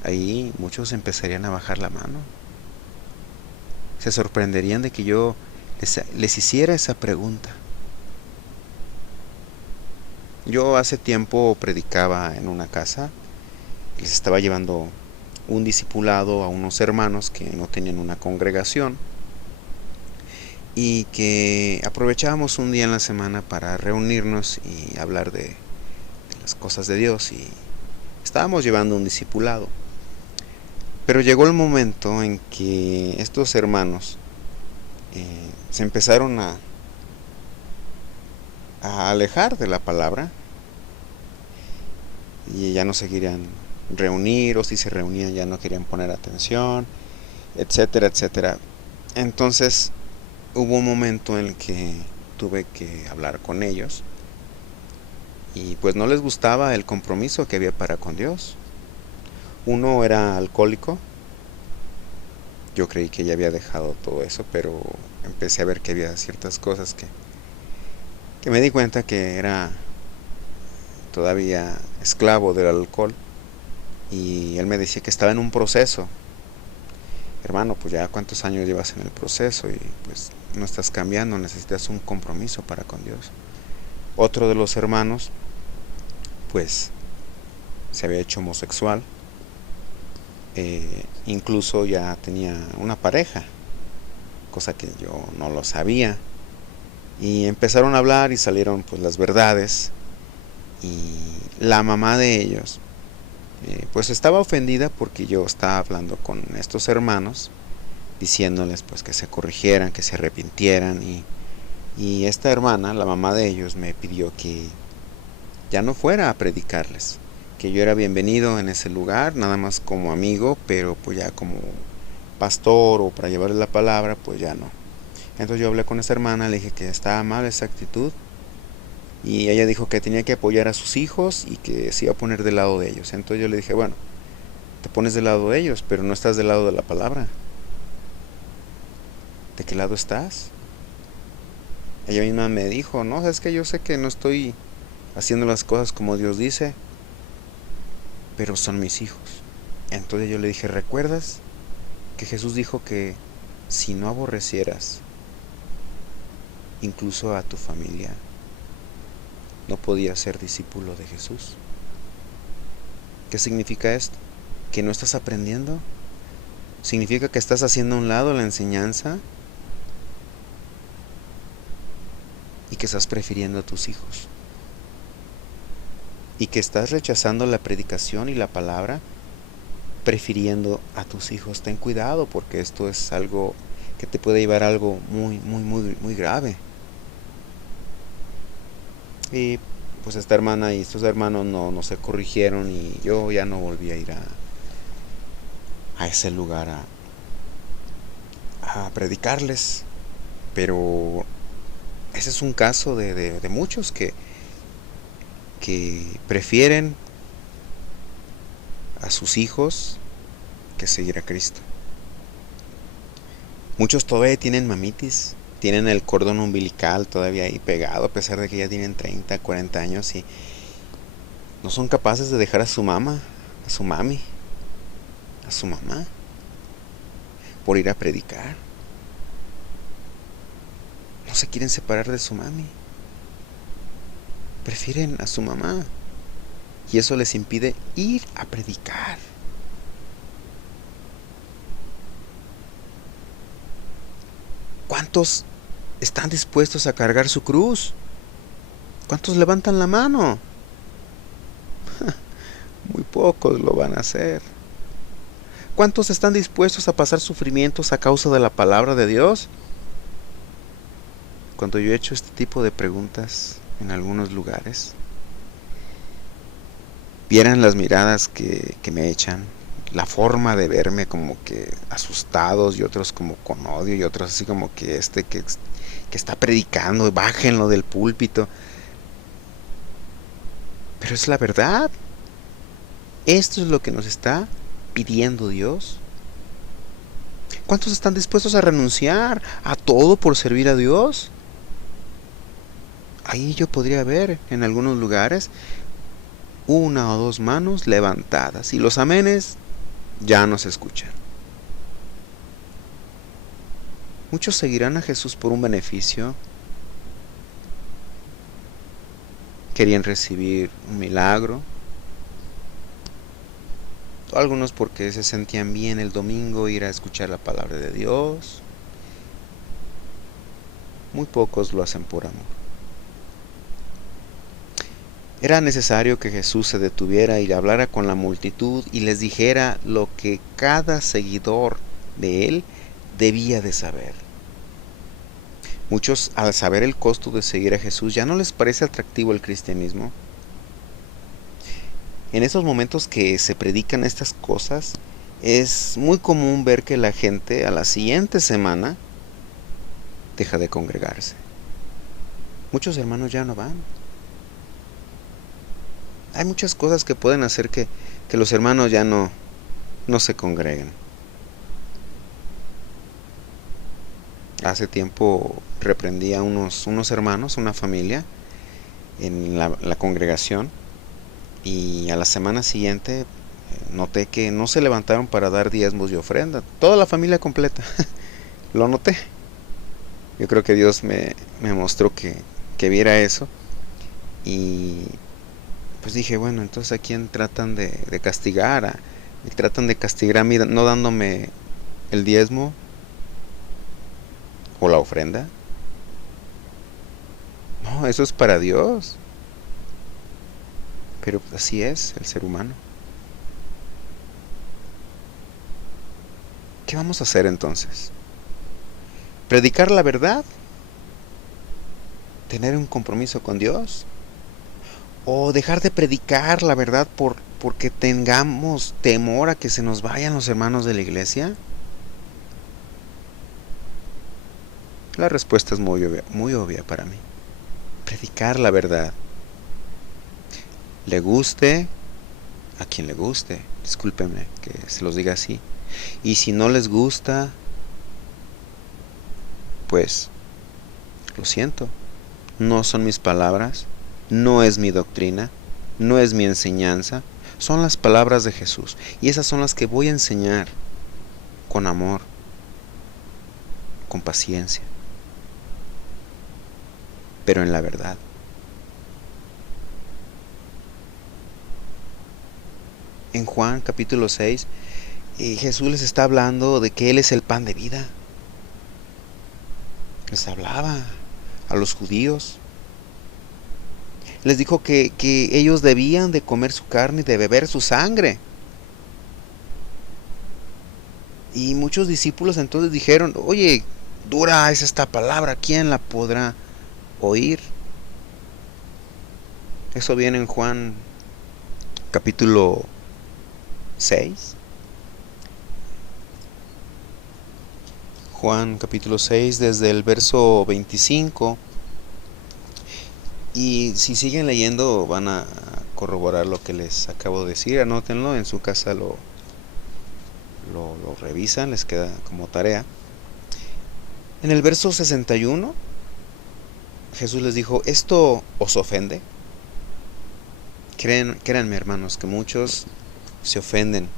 Ahí muchos empezarían a bajar la mano. Se sorprenderían de que yo les hiciera esa pregunta. Yo hace tiempo predicaba en una casa, les estaba llevando un discipulado a unos hermanos que no tenían una congregación y que aprovechábamos un día en la semana para reunirnos y hablar de las cosas de Dios, y estábamos llevando un discipulado. Pero llegó el momento en que estos hermanos se empezaron a alejar de la palabra y ya no se querían reunir, o si se reunían ya no querían poner atención, etcétera, etcétera. Entonces hubo un momento en el que tuve que hablar con ellos y pues no les gustaba el compromiso que había para con Dios. Uno era alcohólico. Yo creí que ya había dejado todo eso, pero empecé a ver que había ciertas cosas que me di cuenta que era todavía esclavo del alcohol, y él me decía que estaba en un proceso. Hermano, pues ya cuántos años llevas en el proceso y pues no estás cambiando, necesitas un compromiso para con Dios. Otro de los hermanos pues se había hecho homosexual, incluso ya tenía una pareja, cosa que yo no lo sabía, y empezaron a hablar y salieron pues las verdades, y la mamá de ellos pues estaba ofendida porque yo estaba hablando con estos hermanos diciéndoles pues que se corrigieran, que se arrepintieran, y esta hermana, la mamá de ellos, me pidió que ya no fuera a predicarles, que yo era bienvenido en ese lugar, nada más como amigo, pero pues ya como pastor o para llevarles la palabra, pues ya no. Entonces yo hablé con esa hermana, le dije que estaba mal esa actitud, y ella dijo que tenía que apoyar a sus hijos y que se iba a poner del lado de ellos. Entonces yo le dije, bueno, te pones del lado de ellos, pero no estás del lado de la palabra. ¿De qué lado estás? Ella misma me dijo, no, es que yo sé que no estoy haciendo las cosas como Dios dice, pero son mis hijos. Entonces yo le dije, ¿recuerdas que Jesús dijo que si no aborrecieras incluso a tu familia, no podías ser discípulo de Jesús? ¿Qué significa esto? ¿Que no estás aprendiendo? ¿Significa que estás haciendo a un lado la enseñanza y que estás prefiriendo a tus hijos? ¿Y que estás rechazando la predicación y la palabra prefiriendo a tus hijos? Ten cuidado, porque esto es algo que te puede llevar a algo muy, muy, muy, muy grave. Y pues esta hermana y estos hermanos no se corrigieron, y yo ya no volví a ir a ese lugar a predicarles. Pero ese es un caso de muchos que prefieren a sus hijos que seguir a Cristo. Muchos todavía tienen mamitis, tienen el cordón umbilical todavía ahí pegado, a pesar de que ya tienen 30, 40 años, y no son capaces de dejar a su mamá, a su mami, a su mamá. por ir a predicar. No se quieren separar de su mami. Prefieren a su mamá. Y eso les impide ir a predicar. ¿Cuántos están dispuestos a cargar su cruz? ¿Cuántos levantan la mano? Muy pocos lo van a hacer. ¿Cuántos están dispuestos a pasar sufrimientos a causa de la palabra de Dios? Cuando yo he hecho este tipo de preguntas en algunos lugares, vieran las miradas que me echan, la forma de verme como que asustados y otros como con odio y otros así como que que está predicando, bájenlo del púlpito. Pero es la verdad. Esto es lo que nos está pidiendo Dios. ¿Cuántos están dispuestos a renunciar a todo por servir a Dios? Ahí yo podría ver en algunos lugares una o dos manos levantadas y los amenes ya no se escuchan. Muchos seguirán a Jesús por un beneficio. Querían recibir un milagro. Algunos porque se sentían bien el domingo ir a escuchar la palabra de Dios. Muy pocos lo hacen por amor. Era necesario que Jesús se detuviera y hablara con la multitud y les dijera lo que cada seguidor de él debía de saber. Muchos, al saber el costo de seguir a Jesús, ya no les parece atractivo el cristianismo. En esos momentos que se predican estas cosas, es muy común ver que la gente a la siguiente semana deja de congregarse. Muchos hermanos ya no van. Hay muchas cosas que pueden hacer que los hermanos ya no se congreguen. Hace tiempo reprendí a unos hermanos, una familia, en la congregación, y a la semana siguiente noté que no se levantaron para dar diezmos y ofrenda. Toda la familia completa. Lo noté. Yo creo que Dios me mostró que viera eso. Y pues dije, bueno, entonces ¿a quién tratan de castigar? Tratan de castigar a mí no dándome el diezmo o la ofrenda. No, eso es para Dios. Pero así es el ser humano. ¿Qué vamos a hacer entonces? ¿Predicar la verdad? ¿Tener un compromiso con Dios? ¿O dejar de predicar la verdad porque tengamos temor a que se nos vayan los hermanos de la iglesia? La respuesta es muy obvia para mí. Predicar la verdad. Le guste a quien le guste. Discúlpenme que se los diga así. Y si no les gusta, pues lo siento. No son mis palabras, no es mi doctrina, no es mi enseñanza. Son las palabras de Jesús. Y esas son las que voy a enseñar con amor, con paciencia, pero en la verdad. En Juan capítulo 6, Jesús les está hablando de que Él es el pan de vida. Les hablaba a los judíos. Les dijo que ellos debían de comer su carne y de beber su sangre. Y muchos discípulos entonces dijeron, oye, dura es esta palabra, ¿quién la podrá oír? Eso viene en Juan capítulo 6. Juan capítulo 6 desde el verso 25. Y si siguen leyendo van a corroborar lo que les acabo de decir. Anótenlo, en su casa lo revisan, les queda como tarea. En el verso 61 Jesús les dijo, ¿esto os ofende? Créanme hermanos, que muchos se ofenden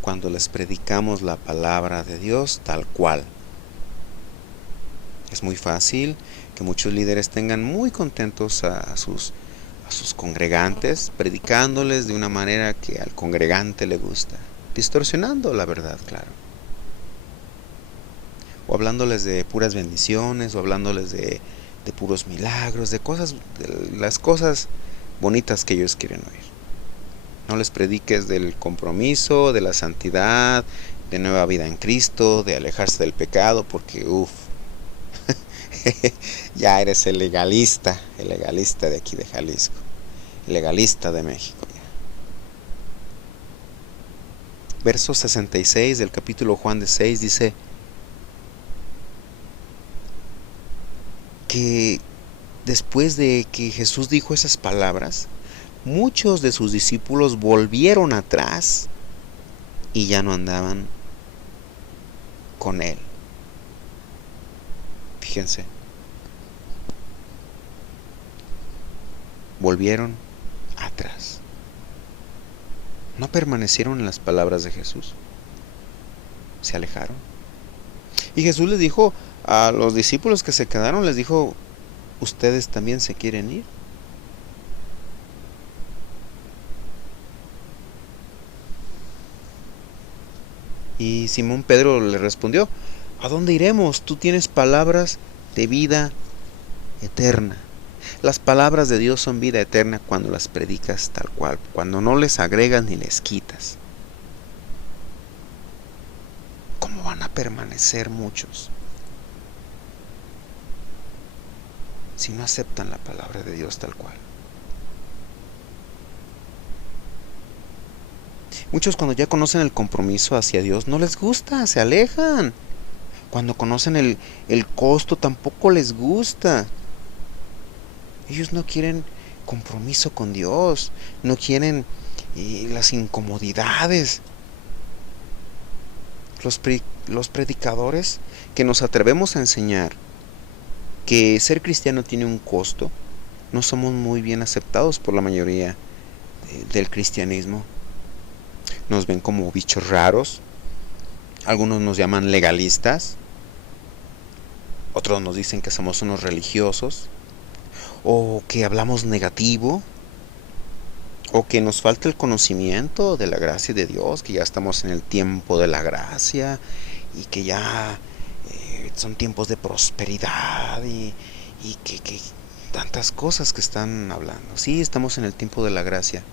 cuando les predicamos la palabra de Dios tal cual. Es muy fácil que muchos líderes tengan muy contentos a sus congregantes, predicándoles de una manera que al congregante le gusta, distorsionando la verdad, claro. O hablándoles de puras bendiciones, o hablándoles de puros milagros, de las cosas bonitas que ellos quieren oír. No les prediques del compromiso, de la santidad, de nueva vida en Cristo, de alejarse del pecado, porque ya eres el legalista de aquí de Jalisco, el legalista de México. Verso 66 del capítulo Juan de 6 dice que después de que Jesús dijo esas palabras, muchos de sus discípulos volvieron atrás y ya no andaban con él. Fíjense, volvieron atrás. No permanecieron en las palabras de Jesús. Se alejaron. Y Jesús les dijo a los discípulos que se quedaron, les dijo, ¿ustedes también se quieren ir? Y Simón Pedro le respondió, ¿a dónde iremos? Tú tienes palabras de vida eterna. Las palabras de Dios son vida eterna cuando las predicas tal cual, cuando no les agregas ni les quitas. ¿Cómo van a permanecer muchos si no aceptan la palabra de Dios tal cual? Muchos cuando ya conocen el compromiso hacia Dios no les gusta, se alejan. Cuando conocen el costo tampoco les gusta. Ellos no quieren compromiso con Dios, no quieren las incomodidades. Los predicadores que nos atrevemos a enseñar que ser cristiano tiene un costo, no somos muy bien aceptados por la mayoría del cristianismo. Nos ven como bichos raros, algunos nos llaman legalistas, otros nos dicen que somos unos religiosos, o que hablamos negativo, o que nos falta el conocimiento de la gracia de Dios, que ya estamos en el tiempo de la gracia y que ya son tiempos de prosperidad y que tantas cosas que están hablando. Sí, estamos en el tiempo de la gracia,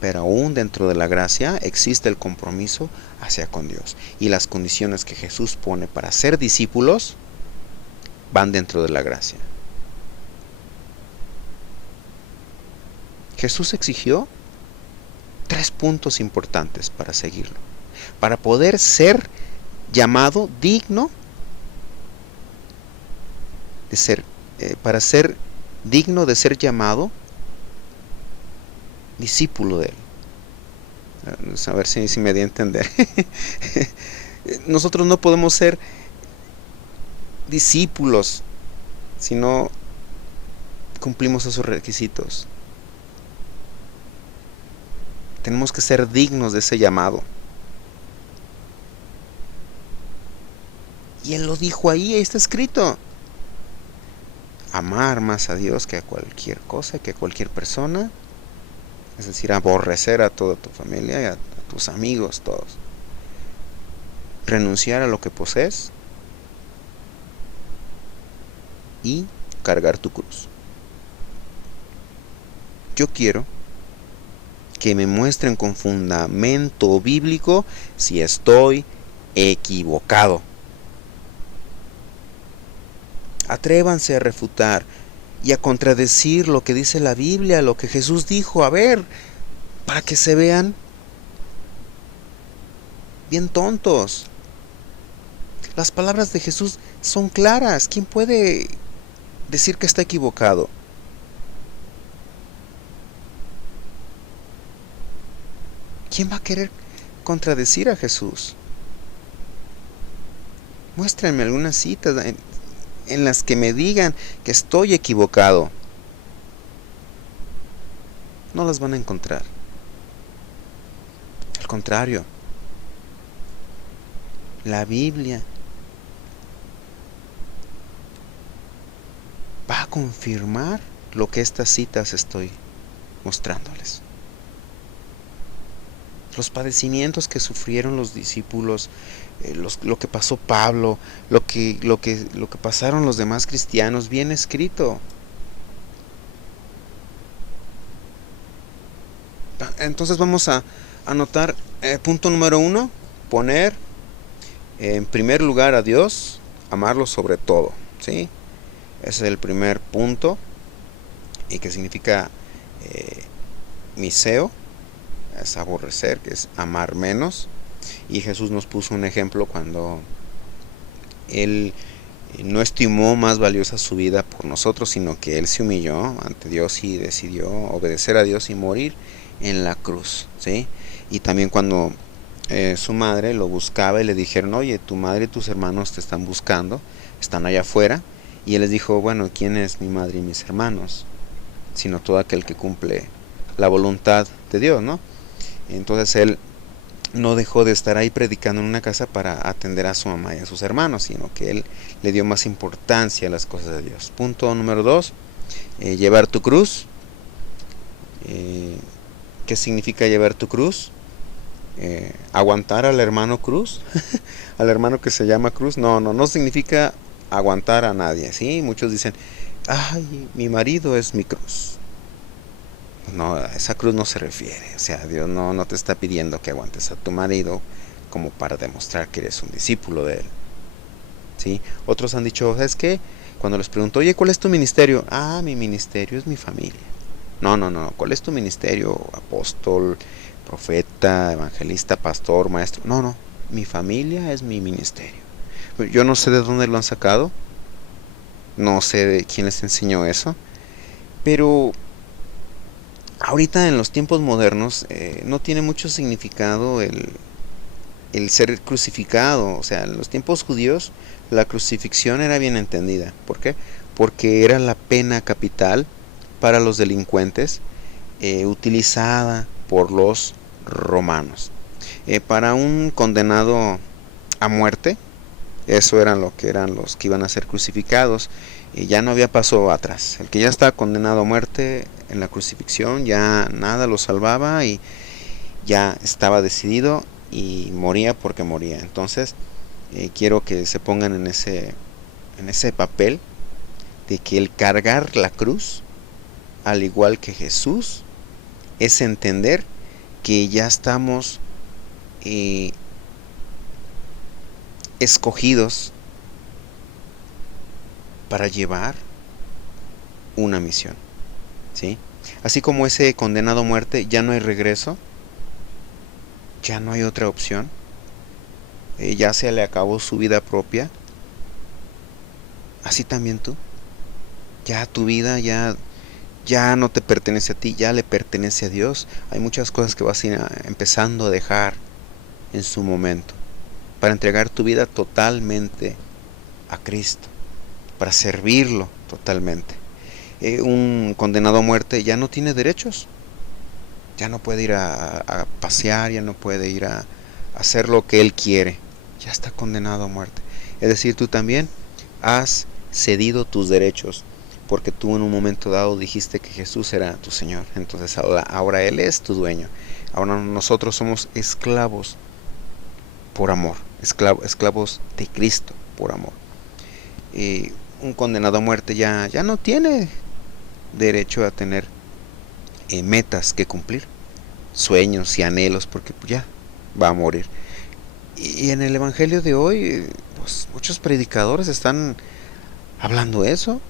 pero aún dentro de la gracia existe el compromiso hacia con Dios, y las condiciones que Jesús pone para ser discípulos van dentro de la gracia. Jesús exigió 3 puntos importantes para seguirlo, para poder ser llamado digno de ser, para ser digno de ser llamado discípulo de él. A ver si me di a entender. Nosotros no podemos ser discípulos si no cumplimos esos requisitos. Tenemos que ser dignos de ese llamado. Y Él lo dijo ahí está escrito. Amar más a Dios que a cualquier cosa, que a cualquier persona. Es decir, aborrecer a toda tu familia y a tus amigos, todos. Renunciar a lo que posees y cargar tu cruz. Yo quiero que me muestren con fundamento bíblico si estoy equivocado. Atrévanse a refutar y a contradecir lo que dice la Biblia, lo que Jesús dijo, a ver, para que se vean bien tontos. Las palabras de Jesús son claras. ¿Quién puede decir que está equivocado? ¿Quién va a querer contradecir a Jesús? Muéstrenme algunas citas en las que me digan que estoy equivocado. No las van a encontrar. Al contrario, La Biblia va a confirmar lo que estas citas estoy mostrándoles. Los padecimientos que sufrieron los discípulos, lo que pasó Pablo, lo que pasaron los demás cristianos, bien escrito. Entonces vamos a anotar punto número 1, poner en primer lugar a Dios, amarlo sobre todo, ¿sí? Ese es el primer punto, y que significa miseo, es aborrecer, que es amar menos. Y Jesús nos puso un ejemplo cuando Él no estimó más valiosa su vida por nosotros, sino que Él se humilló ante Dios y decidió obedecer a Dios y morir en la cruz, ¿sí? Y también cuando su madre lo buscaba y le dijeron, oye, tu madre y tus hermanos te están buscando, están allá afuera. Y Él les dijo, bueno, ¿quién es mi madre y mis hermanos? Sino todo aquel que cumple la voluntad de Dios, ¿no? Entonces Él no dejó de estar ahí predicando en una casa para atender a su mamá y a sus hermanos, sino que Él le dio más importancia a las cosas de Dios. Punto número 2, llevar tu cruz. ¿Qué significa llevar tu cruz? Aguantar al hermano cruz, al hermano que se llama cruz. No significa aguantar a nadie, ¿sí? Muchos dicen, ay, mi marido es mi cruz. No, a esa cruz no se refiere. O sea, Dios no te está pidiendo que aguantes a tu marido como para demostrar que eres un discípulo de Él, ¿sí? Otros han dicho, ¿sabes qué? Cuando les pregunto, oye, ¿cuál es tu ministerio? Ah, mi ministerio es mi familia. No. ¿Cuál es tu ministerio? Apóstol, profeta, evangelista, pastor, maestro. No. Mi familia es mi ministerio. Yo no sé de dónde lo han sacado. No sé de quién les enseñó eso. Pero ahorita en los tiempos modernos no tiene mucho significado el ser crucificado. O sea, en los tiempos judíos la crucifixión era bien entendida. ¿Por qué? Porque era la pena capital para los delincuentes, utilizada por los romanos. Para un condenado a muerte, eso eran lo que eran los que iban a ser crucificados, y ya no había paso atrás. El que ya estaba condenado a muerte en la crucifixión, ya nada lo salvaba y ya estaba decidido y moría porque moría. Entonces quiero que se pongan en ese papel de que el cargar la cruz, al igual que Jesús, es entender que ya estamos escogidos para llevar una misión, ¿sí? Así como ese condenado a muerte, ya no hay regreso, ya no hay otra opción, ya se le acabó su vida propia. Así también tú, ya tu vida ya no te pertenece a ti, ya le pertenece a Dios. Hay muchas cosas que vas a ir empezando a dejar en su momento, para entregar tu vida totalmente a Cristo, para servirlo totalmente. Un condenado a muerte ya no tiene derechos, ya no puede ir a pasear, ya no puede ir a hacer lo que él quiere, ya está condenado a muerte. Es decir, tú también has cedido tus derechos, porque tú en un momento dado dijiste que Jesús era tu Señor. Entonces ahora Él es tu dueño. Ahora nosotros somos esclavos por amor, esclavos de Cristo por amor. Un condenado a muerte ya no tiene derecho a tener metas que cumplir, sueños y anhelos, porque ya va a morir. Y en el Evangelio de hoy, pues muchos predicadores están hablando eso,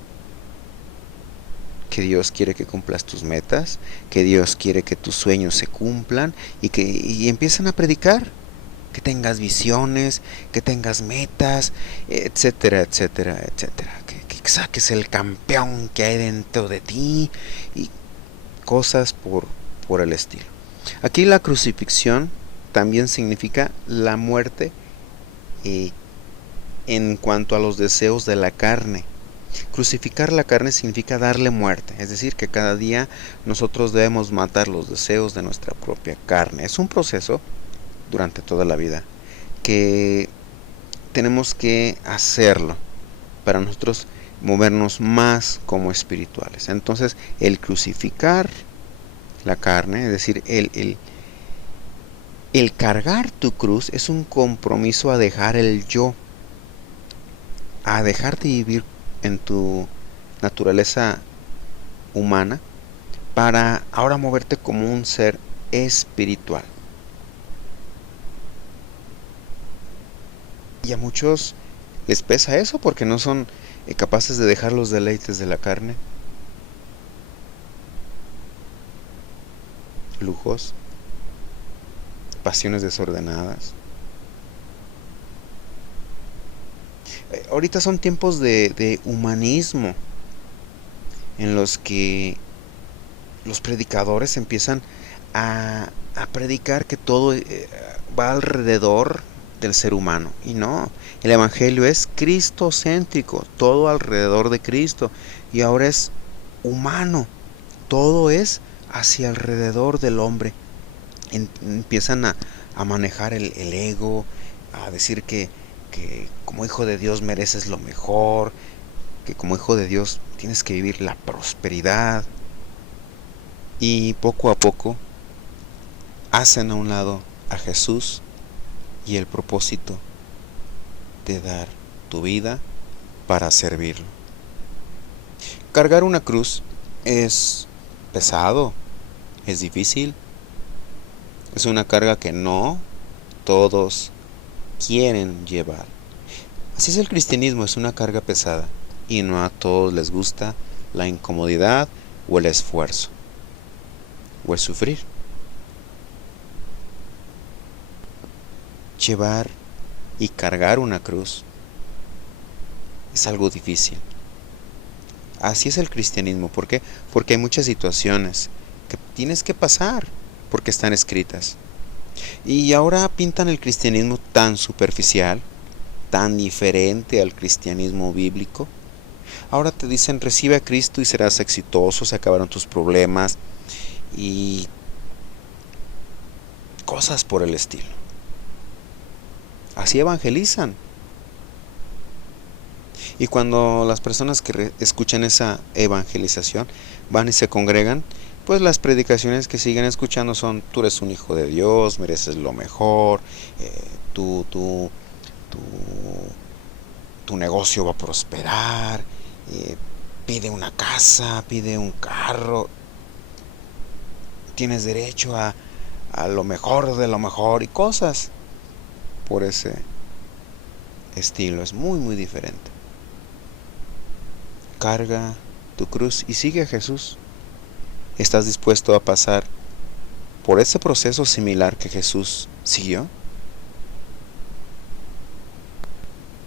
que Dios quiere que cumplas tus metas, que Dios quiere que tus sueños se cumplan, y empiezan a predicar que tengas visiones, que tengas metas, etcétera, que saques el campeón que hay dentro de ti y cosas por el estilo. Aquí la crucifixión también significa la muerte en cuanto a los deseos de la carne. Crucificar la carne significa darle muerte, es decir, que cada día nosotros debemos matar los deseos de nuestra propia carne. Es un proceso durante toda la vida que tenemos que hacerlo para nosotros movernos más como espirituales. Entonces, el crucificar la carne, es decir, el cargar tu cruz es un compromiso a dejar el yo, a dejar de vivir en tu naturaleza humana para ahora moverte como un ser espiritual. Y a muchos les pesa eso porque no son capaces de dejar los deleites de la carne, lujos, pasiones desordenadas. Ahorita son tiempos de humanismo en los que los predicadores empiezan a predicar que todo va alrededor del ser humano. Y no, el Evangelio es cristocéntrico, todo alrededor de Cristo. Y ahora es humano, todo es hacia alrededor del hombre. Empiezan a manejar el ego, a decir que como hijo de Dios mereces lo mejor, que como hijo de Dios tienes que vivir la prosperidad. Y poco a poco hacen a un lado a Jesús y el propósito de dar tu vida para servirlo. Cargar una cruz es pesado, es difícil, es una carga que no todos quieren llevar. Así es el cristianismo, es una carga pesada y no a todos les gusta la incomodidad o el esfuerzo o el sufrir. Llevar y cargar una cruz es algo difícil. Así es el cristianismo. ¿Por qué? Porque hay muchas situaciones que tienes que pasar porque están escritas. Y ahora pintan el cristianismo tan superficial, tan diferente al cristianismo bíblico. Ahora te dicen, recibe a Cristo y serás exitoso, se acabaron tus problemas y cosas por el estilo. Así evangelizan. Y cuando las personas que escuchan esa evangelización van y se congregan, pues las predicaciones que siguen escuchando son: tú eres un hijo de Dios, mereces lo mejor, tu negocio va a prosperar, pide una casa, pide un carro, tienes derecho a lo mejor de lo mejor y cosas por ese estilo. Es muy muy diferente. Carga tu cruz y sigue a Jesús. ¿Estás dispuesto a pasar por ese proceso similar que Jesús siguió?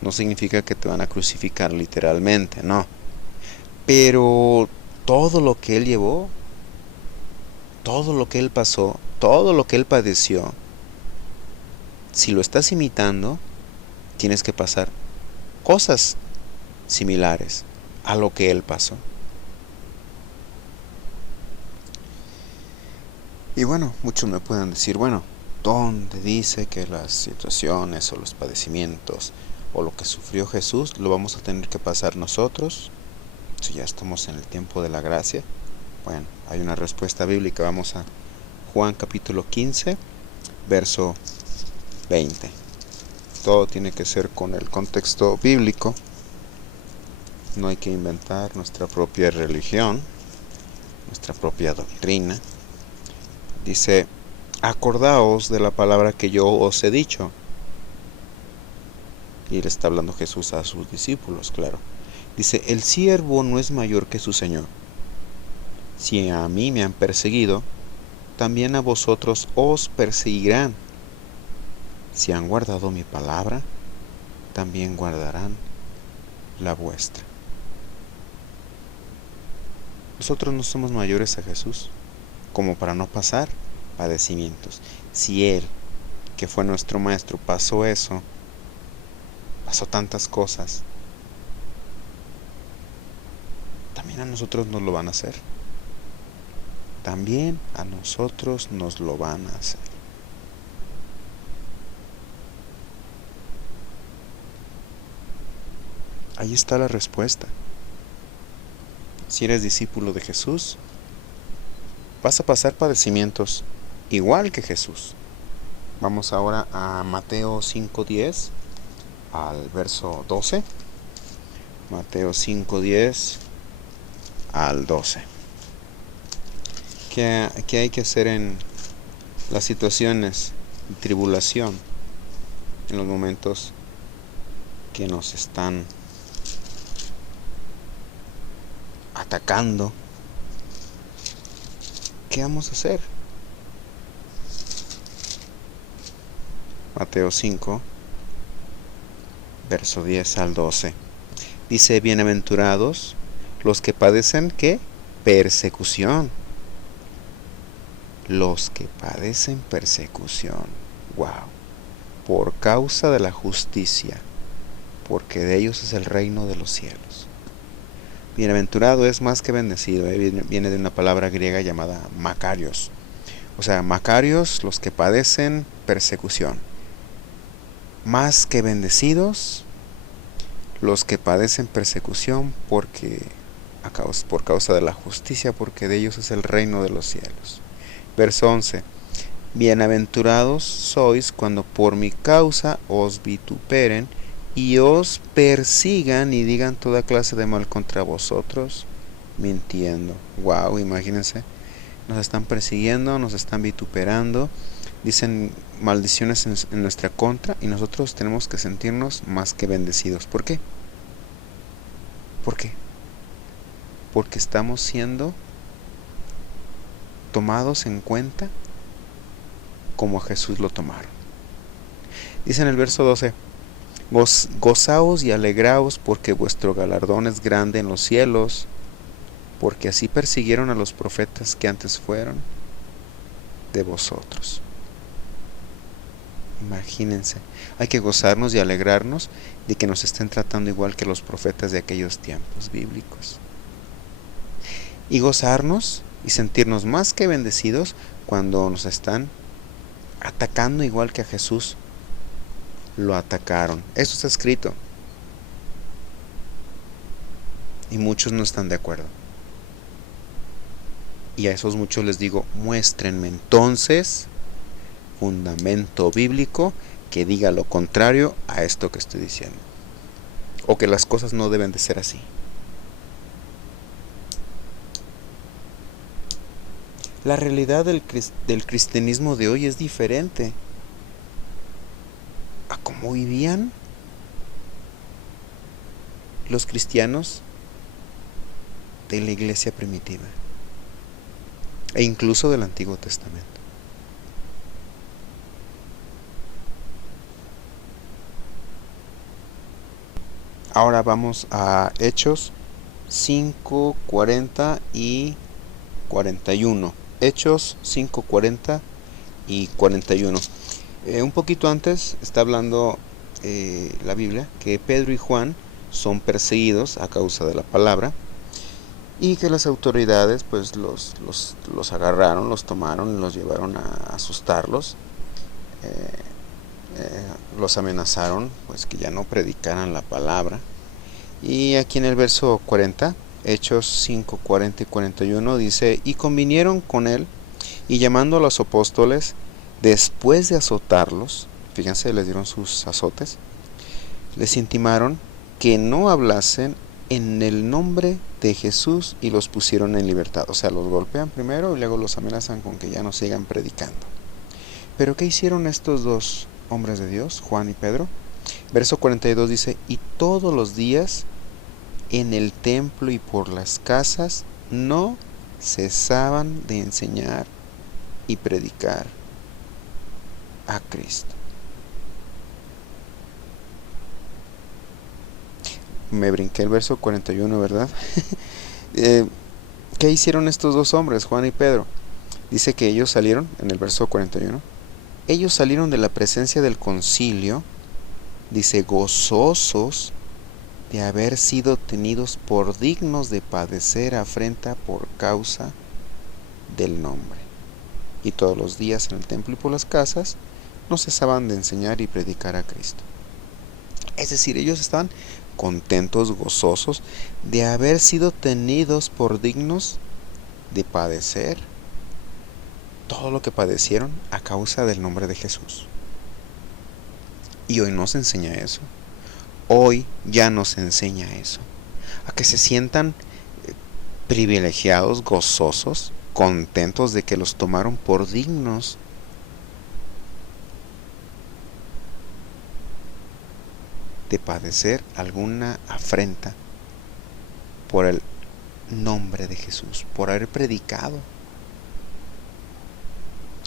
No significa que te van a crucificar literalmente, no. Pero todo lo que Él llevó, todo lo que Él pasó, todo lo que Él padeció, si lo estás imitando, tienes que pasar cosas similares a lo que Él pasó. Y bueno, muchos me pueden decir, bueno, ¿dónde dice que las situaciones o los padecimientos o lo que sufrió Jesús lo vamos a tener que pasar nosotros si ya estamos en el tiempo de la gracia? Bueno, hay una respuesta bíblica. Vamos a Juan capítulo 15, verso 20. Todo tiene que ser con el contexto bíblico. No hay que inventar nuestra propia religión, nuestra propia doctrina. Dice: acordaos de la palabra que yo os he dicho. Y le está hablando Jesús a sus discípulos, claro. Dice: el siervo no es mayor que su señor. Si a mí me han perseguido, también a vosotros os perseguirán. Si han guardado mi palabra, también guardarán la vuestra. Nosotros no somos mayores a Jesús como para no pasar padecimientos. Si Él, que fue nuestro maestro, pasó eso, pasó tantas cosas, también a nosotros nos lo van a hacer. También a nosotros nos lo van a hacer. Ahí está la respuesta. Si eres discípulo de Jesús, vas a pasar padecimientos igual que Jesús. Vamos ahora a Mateo 5:10 al verso 12. Mateo 5:10 al 12. ¿Qué hay que hacer en las situaciones de tribulación, en los momentos que nos están atacando? ¿Qué vamos a hacer? Mateo 5, verso 10 al 12. Dice: bienaventurados los que padecen, ¿qué? Persecución. Los que padecen persecución. Wow. Por causa de la justicia, porque de ellos es el reino de los cielos. Bienaventurado es más que bendecido, viene de una palabra griega llamada Makarios. O sea, Makarios, los que padecen persecución. Más que bendecidos, los que padecen persecución por causa de la justicia, porque de ellos es el reino de los cielos. Verso 11. Bienaventurados sois cuando por mi causa os vituperen y os persigan y digan toda clase de mal contra vosotros, mintiendo. Wow, imagínense. Nos están persiguiendo, nos están vituperando, dicen maldiciones en nuestra contra, y nosotros tenemos que sentirnos más que bendecidos. ¿Por qué? ¿Por qué? Porque estamos siendo tomados en cuenta como a Jesús lo tomaron. Dice en el verso 12: gozaos y alegraos, porque vuestro galardón es grande en los cielos, porque así persiguieron a los profetas que antes fueron de vosotros. Imagínense, hay que gozarnos y alegrarnos de que nos estén tratando igual que los profetas de aquellos tiempos bíblicos. Y gozarnos y sentirnos más que bendecidos cuando nos están atacando igual que a Jesús lo atacaron. Eso está escrito. Y muchos no están de acuerdo. Y a esos muchos les digo: muéstrenme entonces fundamento bíblico que diga lo contrario a esto que estoy diciendo, o que las cosas no deben de ser así. La realidad del cristianismo de hoy es diferente a cómo vivían los cristianos de la iglesia primitiva e incluso del Antiguo Testamento. Ahora vamos a Hechos 5, 40 y 41. Hechos 5, 40 y 41. Un poquito antes está hablando la Biblia que Pedro y Juan son perseguidos a causa de la palabra, y que las autoridades pues los agarraron, los tomaron y los llevaron a asustarlos. Los amenazaron pues que ya no predicaran la palabra. Y aquí en el verso 40, Hechos 5, 40 y 41 dice: y convinieron con él, y llamando a los apóstoles, después de azotarlos, fíjense, les dieron sus azotes, les intimaron que no hablasen en el nombre de Jesús, y los pusieron en libertad. O sea, los golpean primero y luego los amenazan con que ya no sigan predicando. Pero ¿qué hicieron estos dos hombres de Dios, Juan y Pedro? Verso 42 dice: y todos los días en el templo y por las casas no cesaban de enseñar y predicar a Cristo. Me brinqué el verso 41, ¿verdad? ¿Qué hicieron estos dos hombres, Juan y Pedro? Dice que ellos salieron, en el verso 41, ellos salieron de la presencia del concilio, dice, gozosos de haber sido tenidos por dignos de padecer afrenta por causa del nombre. Y todos los días en el templo y por las casas no cesaban de enseñar y predicar a Cristo. Es decir, ellos estaban contentos, gozosos, de haber sido tenidos por dignos de padecer todo lo que padecieron a causa del nombre de Jesús. Y hoy nos enseña eso. Hoy ya nos enseña eso. A que se sientan privilegiados, gozosos, contentos de que los tomaron por dignos de padecer alguna afrenta por el nombre de Jesús, por haber predicado.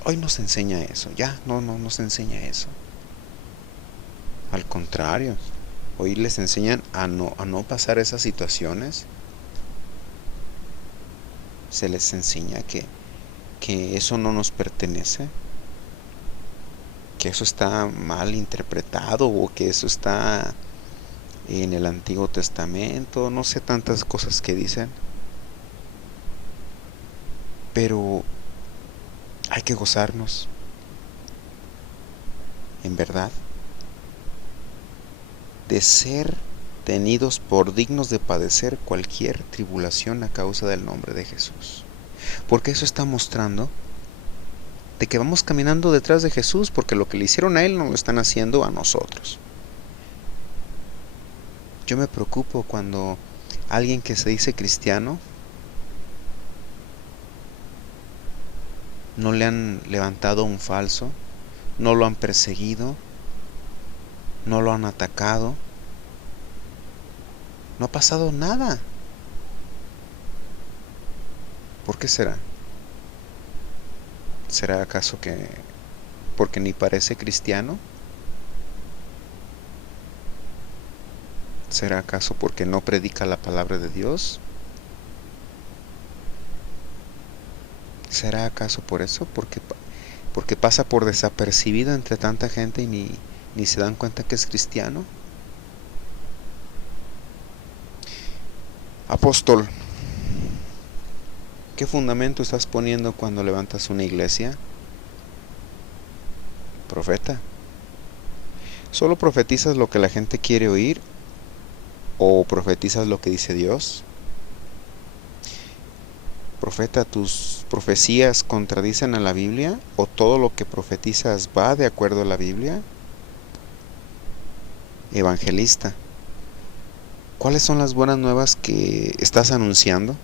Hoy nos enseña eso, ya no nos enseña eso. Al contrario, hoy les enseñan a no pasar esas situaciones. Se les enseña que eso no nos pertenece, que eso está mal interpretado o que eso está en el Antiguo Testamento, no sé tantas cosas que dicen, pero hay que gozarnos, en verdad, de ser tenidos por dignos de padecer cualquier tribulación a causa del nombre de Jesús. Porque eso está mostrando de que vamos caminando detrás de Jesús, porque lo que le hicieron a Él no lo están haciendo a nosotros. Yo me preocupo cuando alguien que se dice cristiano no le han levantado un falso, no lo han perseguido, no lo han atacado, no ha pasado nada. ¿Por qué será? ¿Será acaso que porque ni parece cristiano? ¿Será acaso porque no predica la palabra de Dios? ¿Será acaso por eso? Porque pasa por desapercibido entre tanta gente y ni se dan cuenta que es cristiano. Apóstol, ¿qué fundamento estás poniendo cuando levantas una iglesia? Profeta. ¿Solo profetizas lo que la gente quiere oír o profetizas lo que dice Dios? Profeta, ¿tus profecías contradicen a la Biblia o todo lo que profetizas va de acuerdo a la Biblia? Evangelista, ¿cuáles son las buenas nuevas que estás anunciando?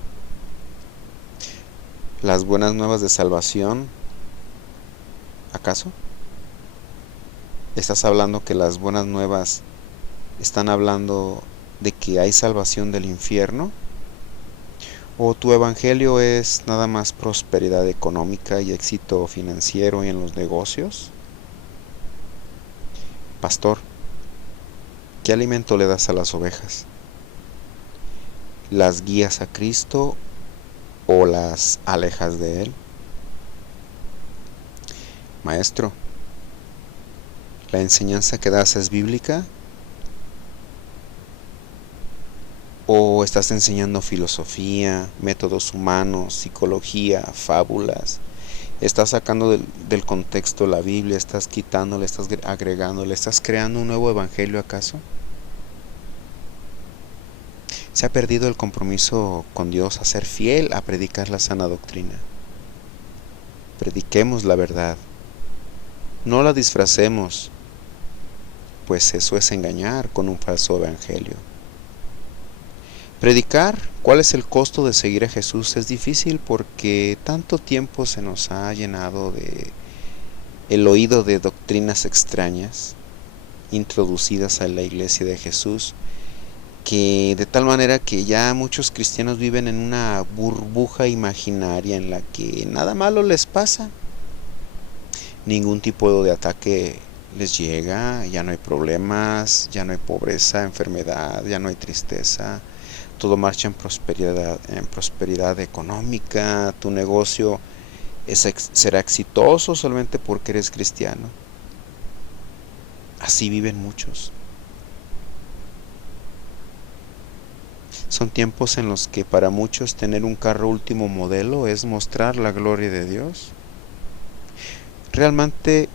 ¿Las buenas nuevas de salvación? ¿Acaso? ¿Estás hablando que las buenas nuevas están hablando de que hay salvación del infierno? ¿O tu evangelio es nada más prosperidad económica y éxito financiero y en los negocios? Pastor, ¿qué alimento le das a las ovejas? ¿Las guías a Cristo o las alejas de Él? Maestro, ¿la enseñanza que das es bíblica? ¿O estás enseñando filosofía, métodos humanos, psicología, fábulas? ¿Estás sacando del contexto la Biblia? ¿Estás quitándole, estás agregándole, estás creando un nuevo evangelio acaso? Se ha perdido el compromiso con Dios a ser fiel a predicar la sana doctrina. Prediquemos la verdad. No la disfracemos, pues eso es engañar con un falso evangelio. Predicar cuál es el costo de seguir a Jesús es difícil porque tanto tiempo se nos ha llenado el oído de doctrinas extrañas introducidas a la iglesia de Jesús, que de tal manera que ya muchos cristianos viven en una burbuja imaginaria en la que nada malo les pasa, ningún tipo de ataque les llega, ya no hay problemas, ya no hay pobreza, enfermedad, ya no hay tristeza, todo marcha en prosperidad económica, tu negocio será exitoso solamente porque eres cristiano. Así viven muchos. Son tiempos en los que para muchos tener un carro último modelo es mostrar la gloria de Dios. Realmente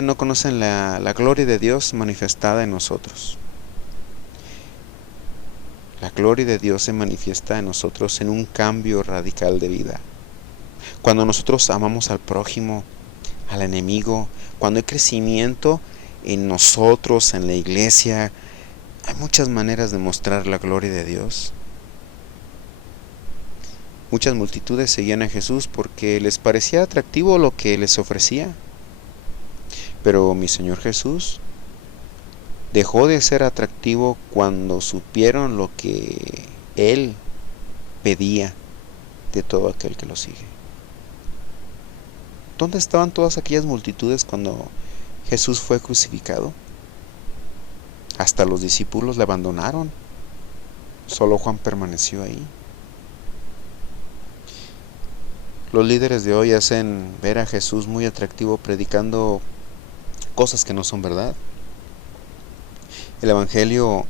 no conocen la gloria de Dios manifestada en nosotros. La gloria de Dios se manifiesta en nosotros en un cambio radical de vida. Cuando nosotros amamos al prójimo, al enemigo, cuando hay crecimiento en nosotros, en la iglesia, hay muchas maneras de mostrar la gloria de Dios. Muchas multitudes seguían a Jesús porque les parecía atractivo lo que les ofrecía. Pero mi Señor Jesús dejó de ser atractivo cuando supieron lo que Él pedía de todo aquel que lo sigue. ¿Dónde estaban todas aquellas multitudes cuando Jesús fue crucificado? Hasta los discípulos le abandonaron. Solo Juan permaneció ahí. Los líderes de hoy hacen ver a Jesús muy atractivo predicando cosas que no son verdad. El evangelio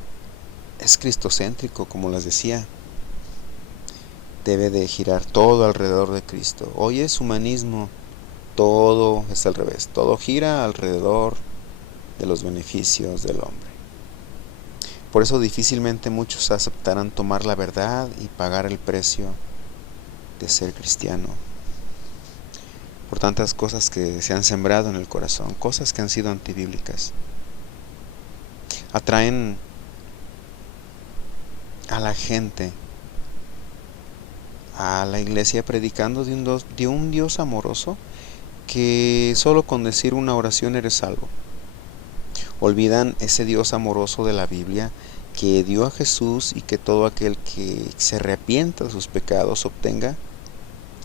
es cristocéntrico, como les decía. Debe de girar todo alrededor de Cristo. Hoy es humanismo, todo es al revés. Todo gira alrededor de los beneficios del hombre. Por eso difícilmente muchos aceptarán tomar la verdad y pagar el precio de ser cristiano. Por tantas cosas que se han sembrado en el corazón, cosas que han sido antibíblicas. Atraen a la gente a la iglesia predicando de un Dios amoroso que solo con decir una oración eres salvo. Olvidan ese Dios amoroso de la Biblia que dio a Jesús y que todo aquel que se arrepienta de sus pecados obtenga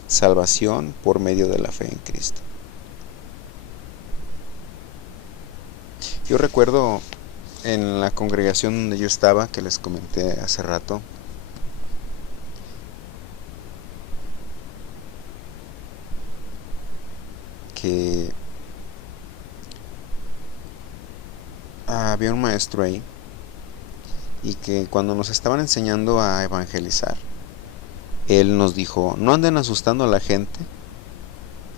salvación por medio de la fe en Cristo. Yo recuerdo en la congregación donde yo estaba, que les comenté hace rato, que había un maestro ahí y que cuando nos estaban enseñando a evangelizar, él nos dijo: no anden asustando a la gente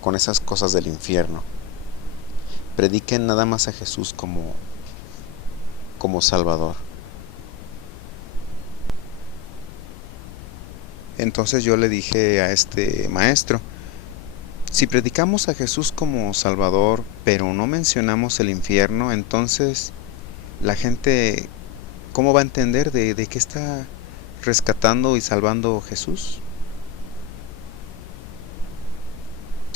con esas cosas del infierno. Prediquen nada más a Jesús como Salvador. Entonces yo le dije a este maestro: si predicamos a Jesús como Salvador, pero no mencionamos el infierno, entonces la gente, ¿cómo va a entender de qué está rescatando y salvando Jesús?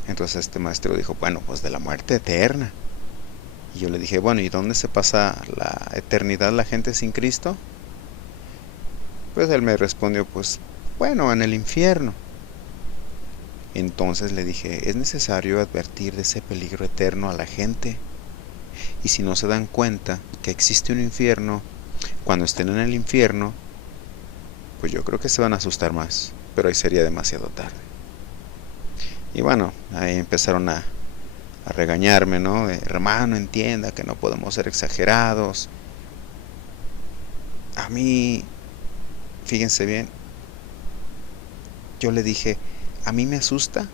Entonces este maestro dijo: bueno, pues de la muerte eterna. Y yo le dije: bueno, ¿y dónde se pasa la eternidad la gente sin Cristo? Pues él me respondió: pues bueno, en el infierno. Entonces le dije: es necesario advertir de ese peligro eterno a la gente. Y si no se dan cuenta que existe un infierno, cuando estén en el infierno, pues yo creo que se van a asustar más, pero ahí sería demasiado tarde. Y bueno, ahí empezaron a regañarme, ¿no? Hermano, entienda que no podemos ser exagerados. A mí, fíjense bien, yo le dije: a mí me asusta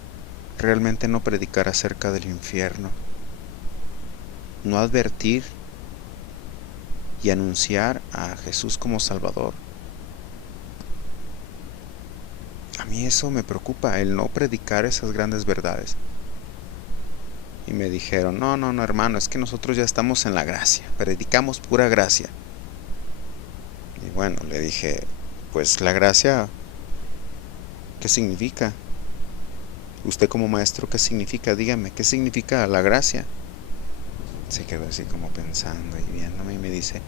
realmente no predicar acerca del infierno, no advertir y anunciar a Jesús como Salvador. A mí eso me preocupa, el no predicar esas grandes verdades. Y me dijeron: no, hermano, es que nosotros ya estamos en la gracia, predicamos pura gracia. Y bueno, le dije: pues la gracia, ¿qué significa? Usted como maestro, ¿qué significa? Dígame, ¿qué significa la gracia? Se quedó así como pensando y viéndome y me dice: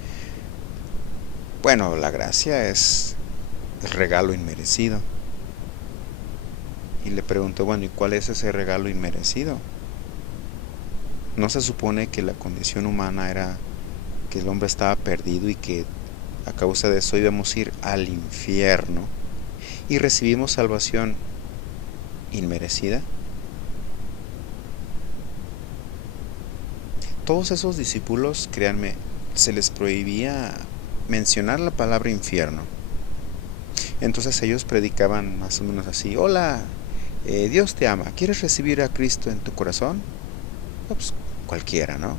bueno, la gracia es el regalo inmerecido. Y le pregunto: bueno, ¿y cuál es ese regalo inmerecido? ¿No se supone que la condición humana era que el hombre estaba perdido y que a causa de eso íbamos a ir al infierno y recibimos salvación inmerecida? Todos esos discípulos, créanme, se les prohibía mencionar la palabra infierno. Entonces ellos predicaban más o menos así: hola, Dios te ama, ¿quieres recibir a Cristo en tu corazón? Pues cualquiera, ¿no?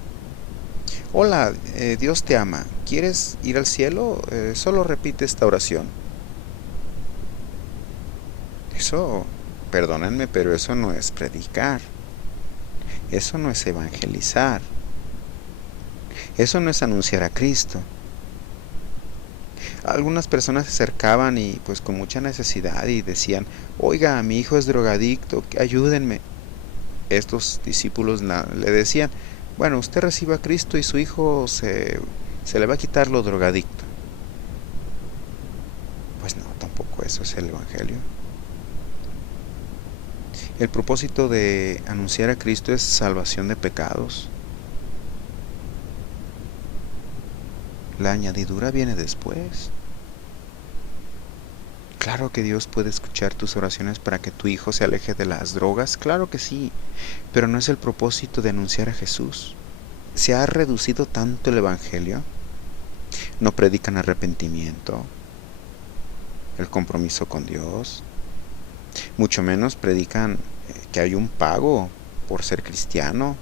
Hola, Dios te ama. ¿Quieres ir al cielo? Solo repite esta oración. Eso, perdónenme, pero eso no es predicar. Eso no es evangelizar. Eso no es anunciar a Cristo. Algunas personas se acercaban y pues con mucha necesidad y decían, oiga, mi hijo es drogadicto, ayúdenme. Estos discípulos le decían, bueno, usted reciba a Cristo y su hijo se le va a quitar lo drogadicto. Pues no, tampoco eso es el Evangelio. El propósito de anunciar a Cristo es salvación de pecados. La añadidura viene después. Claro que Dios puede escuchar tus oraciones para que tu hijo se aleje de las drogas, claro que sí, pero no es el propósito de anunciar a Jesús. Se ha reducido tanto el Evangelio. No predican arrepentimiento, el compromiso con Dios, mucho menos predican que hay un pago por ser cristiano,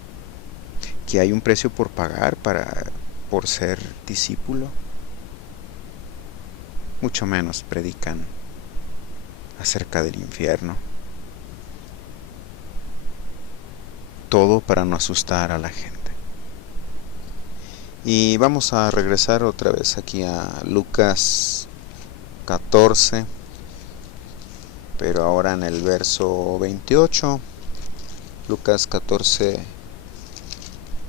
que hay un precio por pagar por ser discípulo. Mucho menos predican acerca del infierno. Todo para no asustar a la gente. Y vamos a regresar otra vez aquí a Lucas 14, pero ahora en el verso 28. Lucas 14,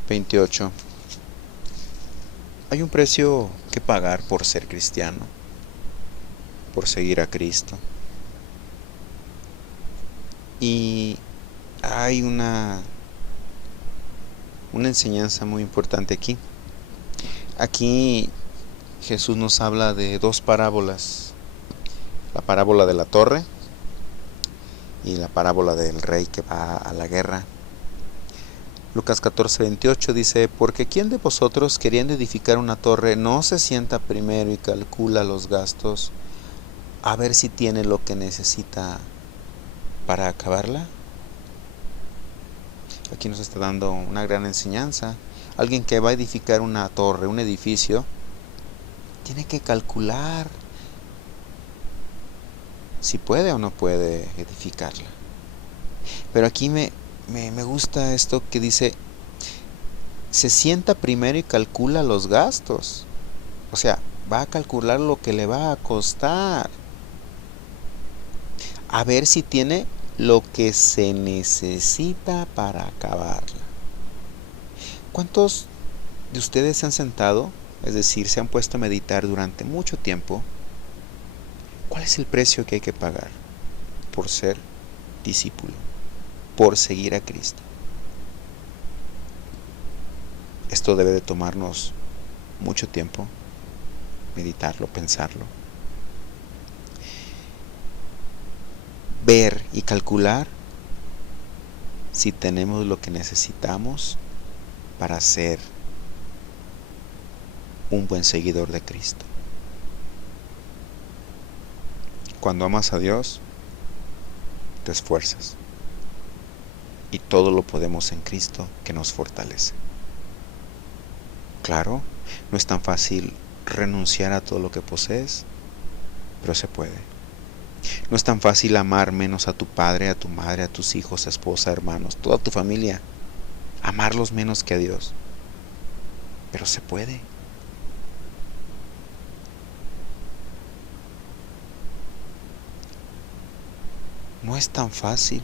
28. Hay un precio que pagar por ser cristiano, por seguir a Cristo. Y hay una enseñanza muy importante aquí. Aquí Jesús nos habla de dos parábolas. La parábola de la torre y la parábola del rey que va a la guerra. Lucas 14, 28 dice, porque ¿quién de vosotros, queriendo edificar una torre, no se sienta primero y calcula los gastos a ver si tiene lo que necesita para acabarla? Aquí nos está dando una gran enseñanza. Alguien que va a edificar una torre, un edificio, tiene que calcular si puede o no puede edificarla. Pero aquí me gusta esto que dice, se sienta primero y calcula los gastos. O sea, va a calcular lo que le va a costar. A ver si tiene lo que se necesita para acabarla. ¿Cuántos de ustedes se han sentado, es decir, se han puesto a meditar durante mucho tiempo? ¿Cuál es el precio que hay que pagar por ser discípulo, por seguir a Cristo? Esto debe de tomarnos mucho tiempo, meditarlo, pensarlo. Ver y calcular si tenemos lo que necesitamos para ser un buen seguidor de Cristo. Cuando amas a Dios, te esfuerzas. Y todo lo podemos en Cristo que nos fortalece. Claro, no es tan fácil renunciar a todo lo que posees, pero se puede. No es tan fácil amar menos a tu padre, a tu madre, a tus hijos, esposa, hermanos, toda tu familia. Amarlos menos que a Dios. Pero se puede. No es tan fácil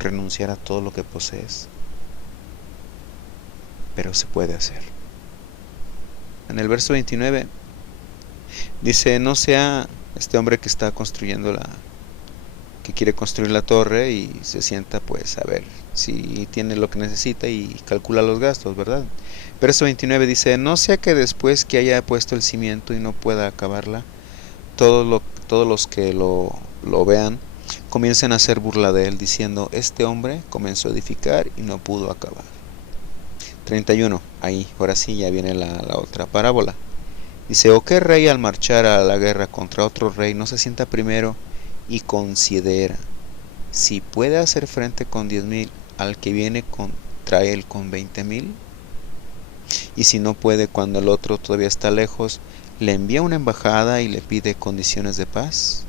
renunciar a todo lo que posees, pero se puede hacer. En el verso 29 dice, no sea este hombre que está construyendo que quiere construir la torre y se sienta pues a ver si tiene lo que necesita y calcula los gastos, ¿verdad? Verso 29 dice, no sea que después que haya puesto el cimiento y no pueda acabarla, todos los que lo vean comiencen a hacer burla de él, diciendo, este hombre comenzó a edificar y no pudo acabar. 31, ahí, ahora sí ya viene la otra parábola. Dice, ¿o qué rey al marchar a la guerra contra otro rey no se sienta primero y considera si puede hacer frente con 10,000 al que viene contra él con 20,000? Y si no puede cuando el otro todavía está lejos, le envía una embajada y le pide condiciones de paz.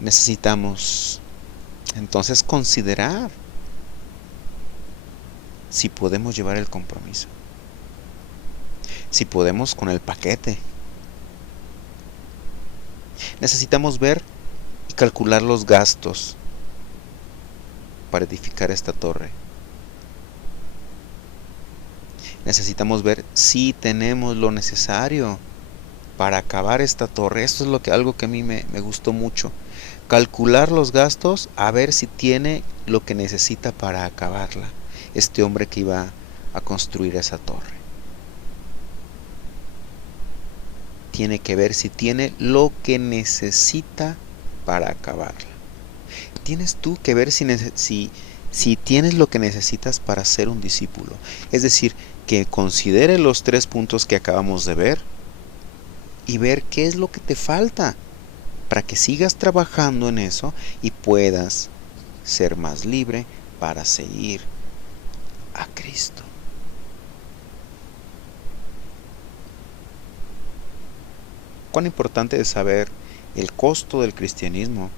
Necesitamos entonces considerar si podemos llevar el compromiso, si podemos con el paquete. Necesitamos ver y calcular los gastos para edificar esta torre. Necesitamos ver si tenemos lo necesario para acabar esta torre. Esto es algo que a mí me gustó mucho. Calcular los gastos, a ver si tiene lo que necesita para acabarla. Este hombre que iba a construir esa torre. Tiene que ver si tiene lo que necesita para acabarla. Tienes tú que ver si tienes lo que necesitas para ser un discípulo. Es decir, que considere los 3 puntos que acabamos de ver y ver qué es lo que te falta para que sigas trabajando en eso y puedas ser más libre para seguir a Cristo. Cuán importante es saber el costo del cristianismo.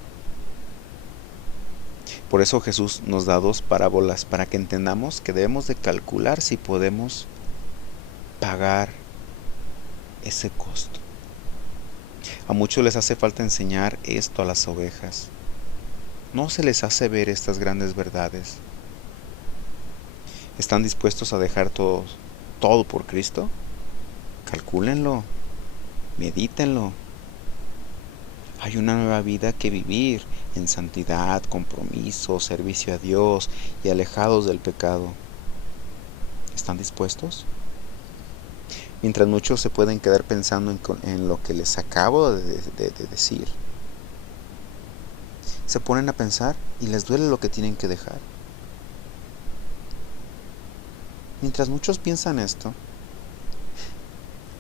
Por eso Jesús nos da 2 parábolas para que entendamos que debemos de calcular si podemos pagar ese costo. A muchos les hace falta enseñar esto a las ovejas. No se les hace ver estas grandes verdades. ¿Están dispuestos a dejar todo por Cristo? Calcúlenlo, medítenlo. Hay una nueva vida que vivir en santidad, compromiso, servicio a Dios y alejados del pecado. ¿Están dispuestos? Mientras muchos se pueden quedar pensando en lo que les acabo de decir, se ponen a pensar y les duele lo que tienen que dejar. Mientras muchos piensan esto,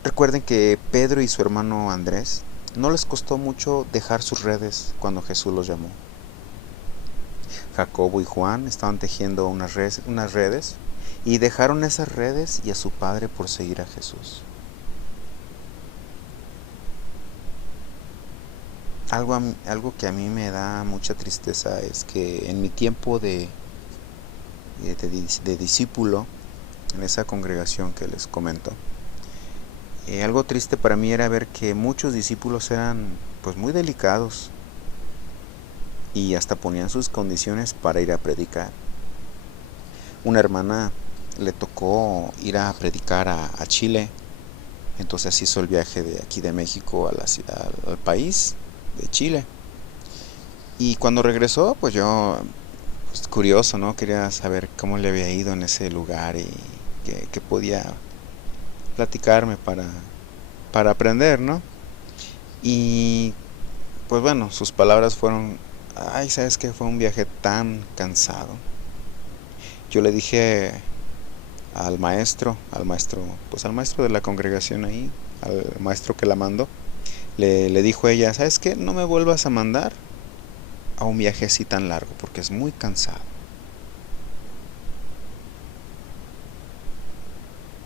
recuerden que Pedro y su hermano Andrés no les costó mucho dejar sus redes cuando Jesús los llamó. Jacobo y Juan estaban tejiendo unas redes y dejaron esas redes y a su padre por seguir a Jesús. Algo que a mí me da mucha tristeza es que en mi tiempo de discípulo en esa congregación que les comento, algo triste para mí era ver que muchos discípulos eran pues muy delicados y hasta ponían sus condiciones para ir a predicar. Una hermana le tocó ir a predicar a Chile, entonces hizo el viaje de aquí de México a la ciudad, al país de Chile. Y cuando regresó, pues yo, pues curioso, ¿no? Quería saber cómo le había ido en ese lugar y que podía platicarme para aprender, ¿no? Y pues bueno, sus palabras fueron: ay, ¿sabes qué? Fue un viaje tan cansado. Yo le dije al maestro de la congregación ahí, al maestro que la mandó, le dijo ella: ¿sabes qué? No me vuelvas a mandar a un viaje así tan largo porque es muy cansado.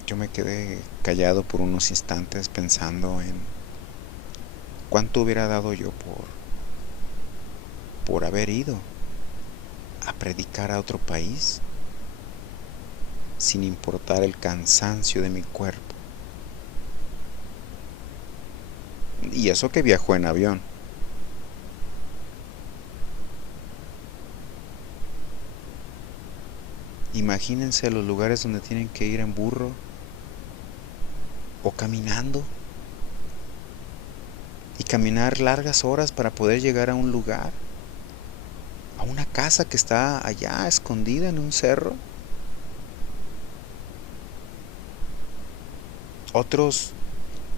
Yo me quedé callado por unos instantes pensando en cuánto hubiera dado yo por haber ido a predicar a otro país sin importar el cansancio de mi cuerpo. Y eso que viajó en avión. Imagínense los lugares donde tienen que ir en burro o caminando, y caminar largas horas para poder llegar a un lugar, a una casa que está allá escondida en un cerro. Otros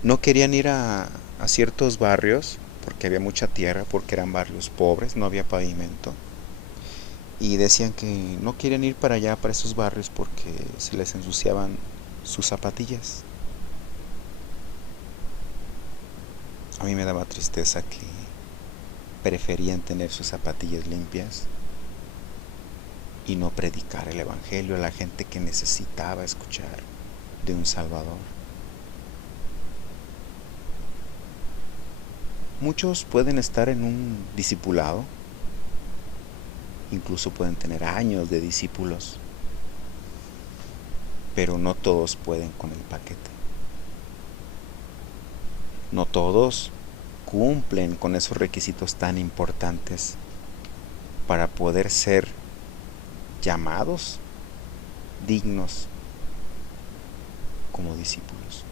no querían ir a ciertos barrios porque había mucha tierra, porque eran barrios pobres, no había pavimento, y decían que no querían ir para allá, para esos barrios, porque se les ensuciaban sus zapatillas. A mí me daba tristeza que preferían tener sus zapatillas limpias y no predicar el Evangelio a la gente que necesitaba escuchar de un Salvador. Muchos pueden estar en un discipulado, incluso pueden tener años de discípulos, pero no todos pueden con el paquete. No todos cumplen con esos requisitos tan importantes para poder ser llamados dignos como discípulos.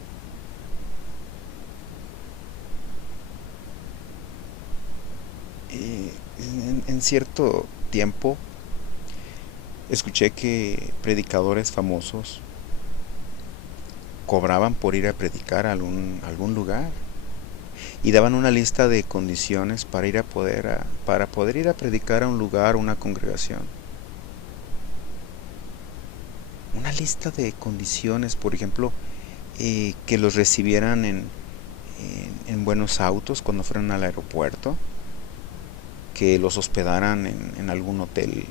En cierto tiempo escuché que predicadores famosos cobraban por ir a predicar a algún lugar y daban una lista de condiciones para poder ir a predicar a un lugar, una congregación. Una lista de condiciones, por ejemplo, que los recibieran en buenos autos cuando fueran al aeropuerto, que los hospedaran en algún hotel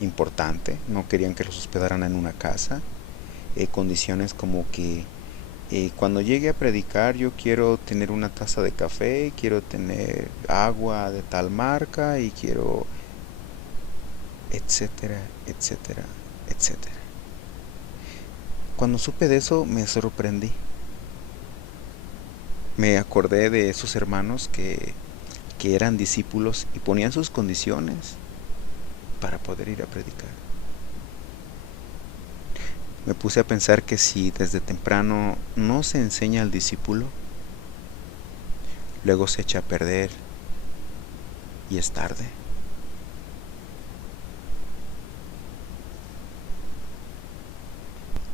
importante, no querían que los hospedaran en una casa. Condiciones como que cuando llegue a predicar yo quiero tener una taza de café, quiero tener agua de tal marca y quiero, etcétera, etcétera, etcétera. Cuando supe de eso me sorprendí. Me acordé de esos hermanos que eran discípulos y ponían sus condiciones para poder ir a predicar. Me puse a pensar que si desde temprano no se enseña al discípulo, luego se echa a perder y es tarde.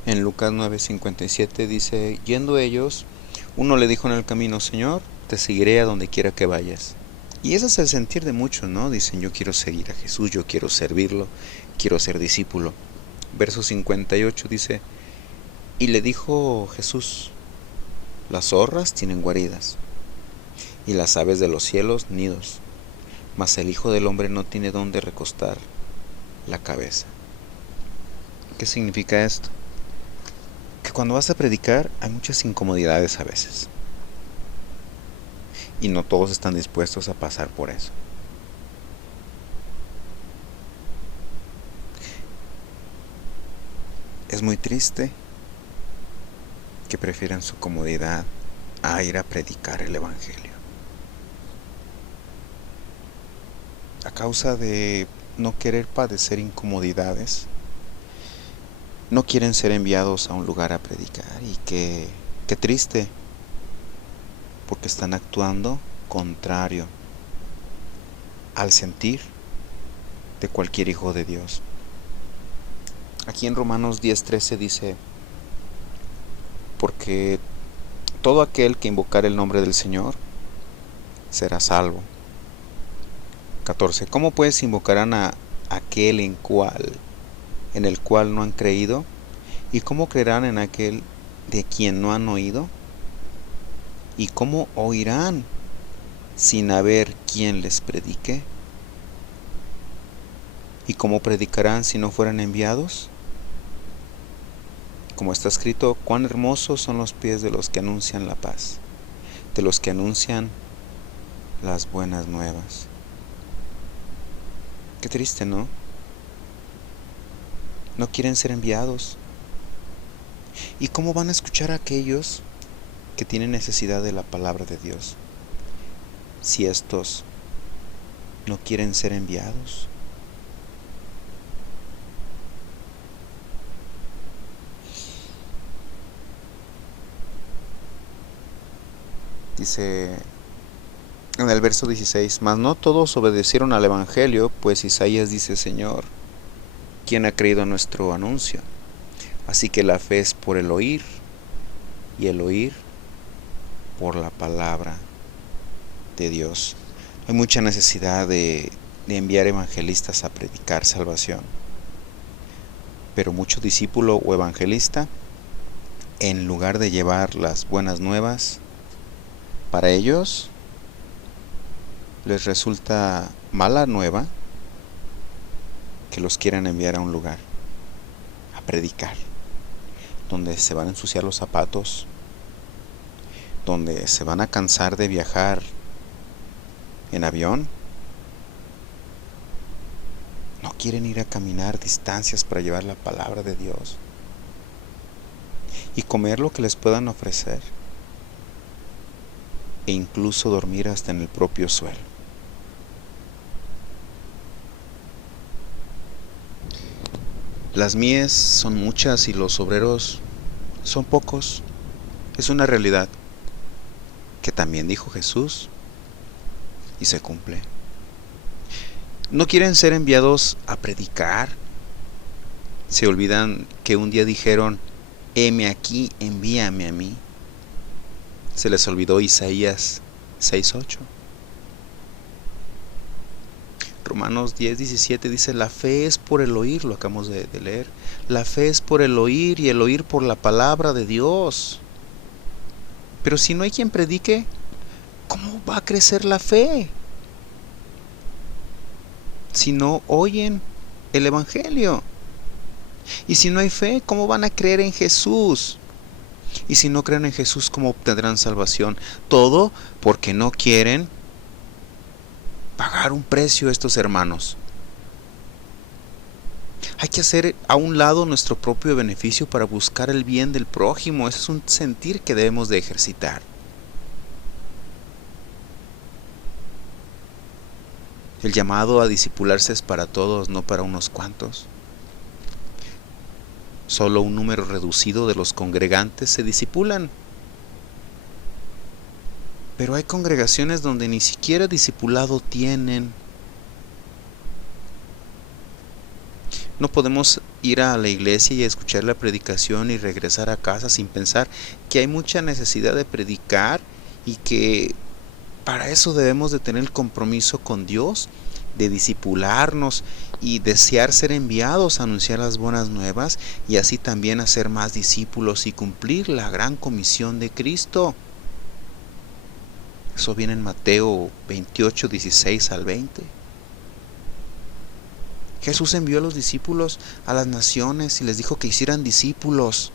En Lucas 9:57 dice, yendo ellos, uno le dijo en el camino, Señor, te seguiré a donde quiera que vayas. Y ese es el sentir de muchos, ¿no? Dicen, yo quiero seguir a Jesús, yo quiero servirlo, quiero ser discípulo. Verso 58 dice, y le dijo Jesús, las zorras tienen guaridas, y las aves de los cielos nidos, mas el Hijo del Hombre no tiene dónde recostar la cabeza. ¿Qué significa esto? Que cuando vas a predicar hay muchas incomodidades a veces. Y no todos están dispuestos a pasar por eso. Es muy triste que prefieran su comodidad a ir a predicar el Evangelio. A causa de no querer padecer incomodidades, no quieren ser enviados a un lugar a predicar. Y qué triste, porque están actuando contrario al sentir de cualquier hijo de Dios. Aquí en Romanos 10:13 dice, porque todo aquel que invocar el nombre del Señor será salvo. 14. ¿Cómo pues invocarán a aquel en el cual no han creído? ¿Y cómo creerán en aquel de quien no han oído? ¿Y cómo oirán sin haber quien les predique? ¿Y cómo predicarán si no fueran enviados? Como está escrito, cuán hermosos son los pies de los que anuncian la paz, de los que anuncian las buenas nuevas. Qué triste, ¿no? No quieren ser enviados. ¿Y cómo van a escuchar a aquellos que tienen necesidad de la palabra de Dios si estos no quieren ser enviados? Dice en el verso 16, mas no todos obedecieron al Evangelio, pues Isaías dice, Señor, ¿quién ha creído a nuestro anuncio? Así que la fe es por el oír, y el oír por la palabra de Dios. Hay mucha necesidad de enviar evangelistas a predicar salvación, pero mucho discípulo o evangelista, en lugar de llevar las buenas nuevas, para ellos les resulta mala nueva que los quieran enviar a un lugar a predicar, donde se van a ensuciar los zapatos, donde se van a cansar de viajar en avión. No quieren ir a caminar distancias para llevar la palabra de Dios y comer lo que les puedan ofrecer, e incluso dormir hasta en el propio suelo. Las mies son muchas y los obreros son pocos. Es una realidad que también dijo Jesús y se cumple. No quieren ser enviados a predicar. Se olvidan que un día dijeron: heme aquí, envíame a mí. Se les olvidó Isaías 6:8. Romanos 10:17 dice: la fe es por el oír, lo acabamos de leer. La fe es por el oír y el oír por la palabra de Dios. Pero si no hay quien predique, ¿cómo va a crecer la fe? Si no oyen el Evangelio. Y si no hay fe, ¿cómo van a creer en Jesús? Y si no creen en Jesús, ¿cómo obtendrán salvación? Todo porque no quieren pagar un precio estos hermanos. Hay que hacer a un lado nuestro propio beneficio para buscar el bien del prójimo. Ese es un sentir que debemos de ejercitar. El llamado a discipularse es para todos, no para unos cuantos. Solo un número reducido de los congregantes se discipulan. Pero hay congregaciones donde ni siquiera discipulado tienen. No podemos ir a la iglesia y escuchar la predicación y regresar a casa sin pensar que hay mucha necesidad de predicar y que para eso debemos de tener el compromiso con Dios, de discipularnos y desear ser enviados a anunciar las buenas nuevas y así también hacer más discípulos y cumplir la gran comisión de Cristo. Eso viene en Mateo 28, 16 al 20. Jesús envió a los discípulos a las naciones y les dijo que hicieran discípulos.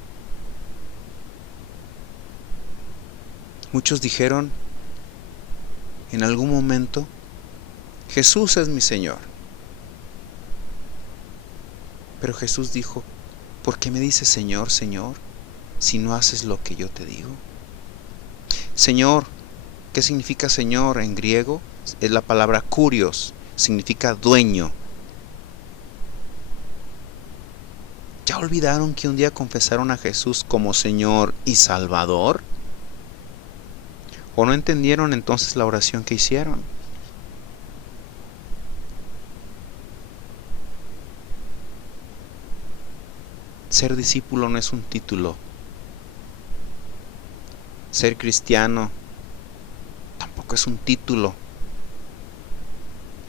Muchos dijeron en algún momento: Jesús es mi Señor. Pero Jesús dijo: ¿por qué me dices Señor, Señor, si no haces lo que yo te digo? Señor, ¿qué significa Señor en griego? Es la palabra kurios, significa dueño. ¿Ya olvidaron que un día confesaron a Jesús como Señor y Salvador? ¿O no entendieron entonces la oración que hicieron? Ser discípulo no es un título. Ser cristiano tampoco es un título.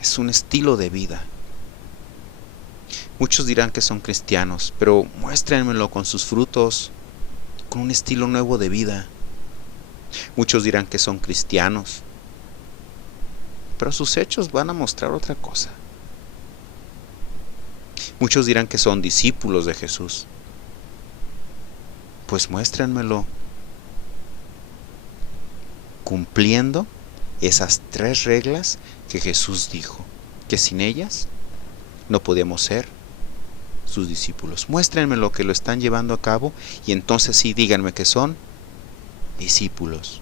Es un estilo de vida. Muchos dirán que son cristianos, pero muéstrenmelo con sus frutos, con un estilo nuevo de vida. Muchos dirán que son cristianos, pero sus hechos van a mostrar otra cosa. Muchos dirán que son discípulos de Jesús. Pues muéstrenmelo cumpliendo esas 3 reglas que Jesús dijo, que sin ellas no podíamos ser sus discípulos. Muéstrenmelo que lo están llevando a cabo y entonces sí, díganme que son discípulos.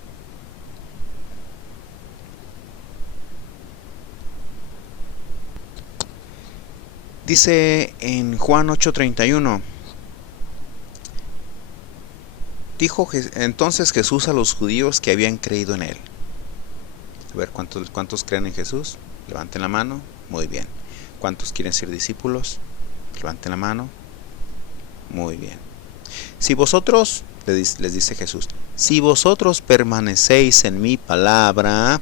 Dice en Juan 8:31: dijo entonces Jesús a los judíos que habían creído en él. A ver, ¿cuántos creen en Jesús? Levanten la mano. Muy bien. ¿Cuántos quieren ser discípulos? Levanten la mano. Muy bien. Si vosotros, les dice Jesús, si vosotros permanecéis en mi palabra,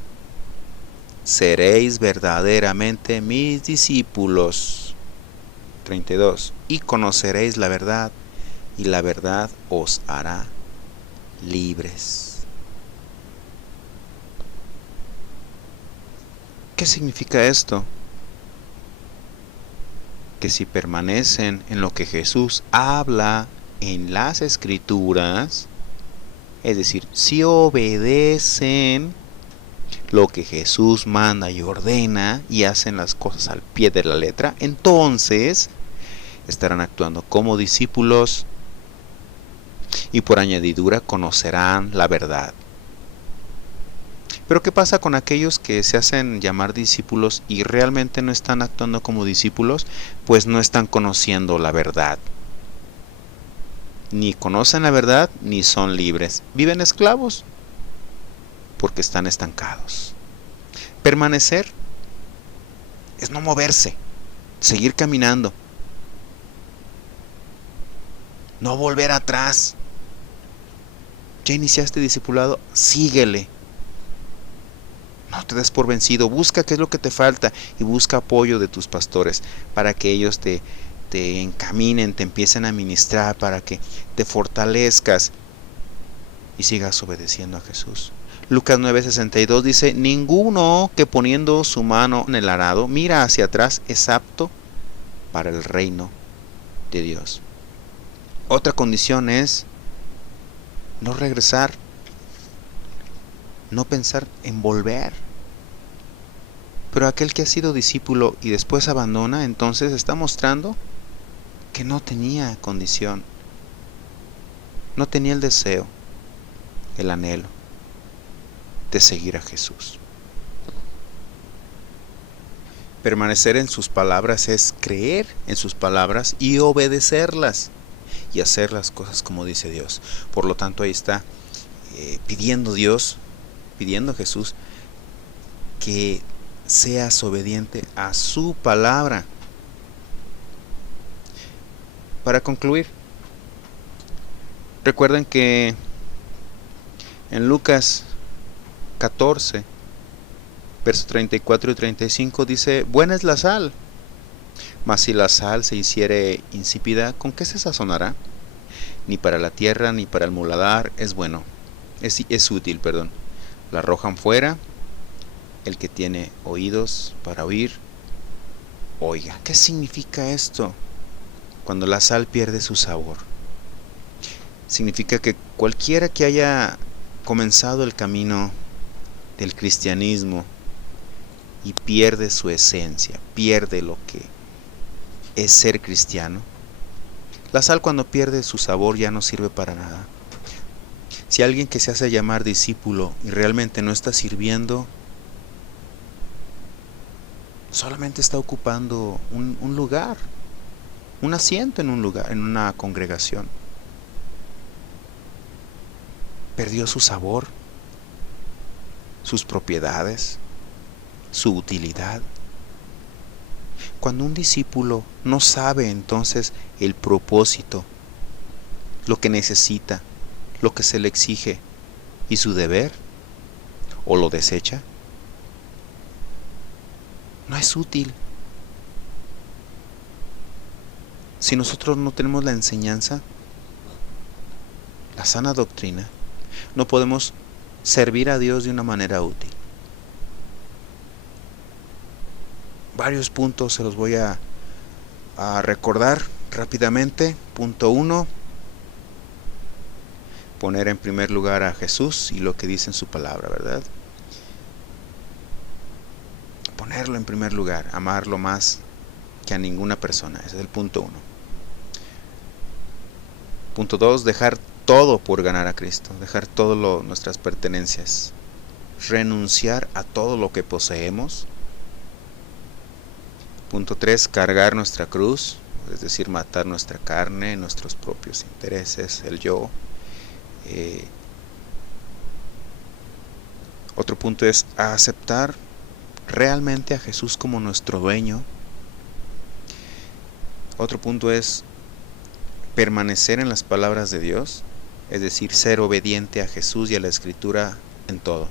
seréis verdaderamente mis discípulos. 32. Y conoceréis la verdad, y la verdad os hará libres. ¿Qué significa esto? que si permanecen en lo que Jesús habla en las Escrituras, es decir, si obedecen lo que Jesús manda y ordena y hacen las cosas al pie de la letra, entonces estarán actuando como discípulos y por añadidura conocerán la verdad. Pero ¿qué pasa con aquellos que se hacen llamar discípulos y realmente no están actuando como discípulos? Pues no están conociendo la verdad. Ni conocen la verdad ni son libres. Viven esclavos porque están estancados. Permanecer es no moverse, seguir caminando, no volver atrás. Ya iniciaste discipulado, síguele. No te des por vencido, busca qué es lo que te falta y busca apoyo de tus pastores para que ellos te encaminen, te empiecen a ministrar, para que te fortalezcas y sigas obedeciendo a Jesús. Lucas 9:62 dice: ninguno que poniendo su mano en el arado mira hacia atrás es apto para el reino de Dios. Otra condición es no regresar, no pensar en volver. Pero aquel que ha sido discípulo y después abandona, entonces está mostrando que no tenía condición, no tenía el deseo, el anhelo de seguir a Jesús. Permanecer en sus palabras es creer en sus palabras y obedecerlas y hacer las cosas como dice Dios. Por lo tanto, ahí está pidiendo Jesús que seas obediente a su palabra. Para concluir, recuerden que en Lucas 14, versos 34 y 35 dice: buena es la sal, mas si la sal se hiciere insípida, ¿con qué se sazonará? Ni para la tierra ni para el muladar es bueno, es útil, la arrojan fuera. El que tiene oídos para oír, oiga. ¿Qué significa esto? Cuando la sal pierde su sabor, significa que cualquiera que haya comenzado el camino del cristianismo y pierde su esencia, pierde lo que es ser cristiano, la sal cuando pierde su sabor ya no sirve para nada. Si alguien que se hace llamar discípulo y realmente no está sirviendo, solamente está ocupando un lugar, un asiento en un lugar, en una congregación. Perdió su sabor, sus propiedades, su utilidad. Cuando un discípulo no sabe entonces el propósito, lo que necesita, lo que se le exige y su deber, o lo desecha, no es útil. Si nosotros no tenemos la enseñanza, la sana doctrina, no podemos servir a Dios de una manera útil. Varios puntos se los voy a recordar rápidamente. Punto 1: poner en primer lugar a Jesús y lo que dice en su palabra, ¿verdad? Ponerlo en primer lugar, amarlo más que a ninguna persona. Ese es el punto 1. Punto 2: dejar todo por ganar a Cristo, dejar todas nuestras pertenencias, renunciar a todo lo que poseemos. Punto 3: cargar nuestra cruz, es decir, matar nuestra carne, nuestros propios intereses, el yo. Otro punto es aceptar realmente a Jesús como nuestro dueño. Otro punto es permanecer en las palabras de Dios, es decir, ser obediente a Jesús y a la Escritura en todo.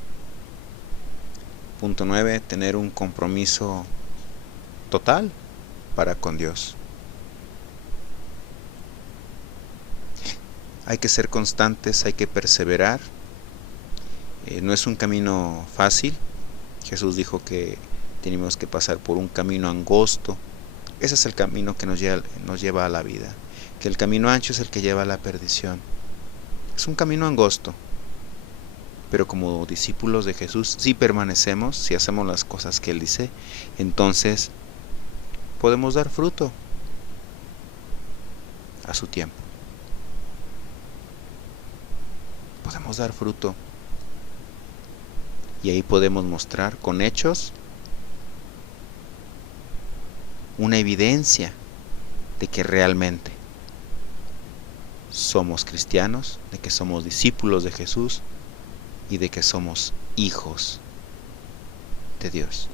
Punto 9: tener un compromiso total para con Dios. Hay que ser constantes, hay que perseverar. No es un camino fácil. Jesús dijo que tenemos que pasar por un camino angosto, Ese es el camino que nos lleva a la vida, que el camino ancho es el que lleva a la perdición. Es un camino angosto, pero como discípulos de Jesús, si permanecemos, si hacemos las cosas que Él dice, entonces podemos dar fruto a su tiempo. Podemos dar fruto. Y ahí podemos mostrar con hechos una evidencia de que realmente somos cristianos, de que somos discípulos de Jesús y de que somos hijos de Dios.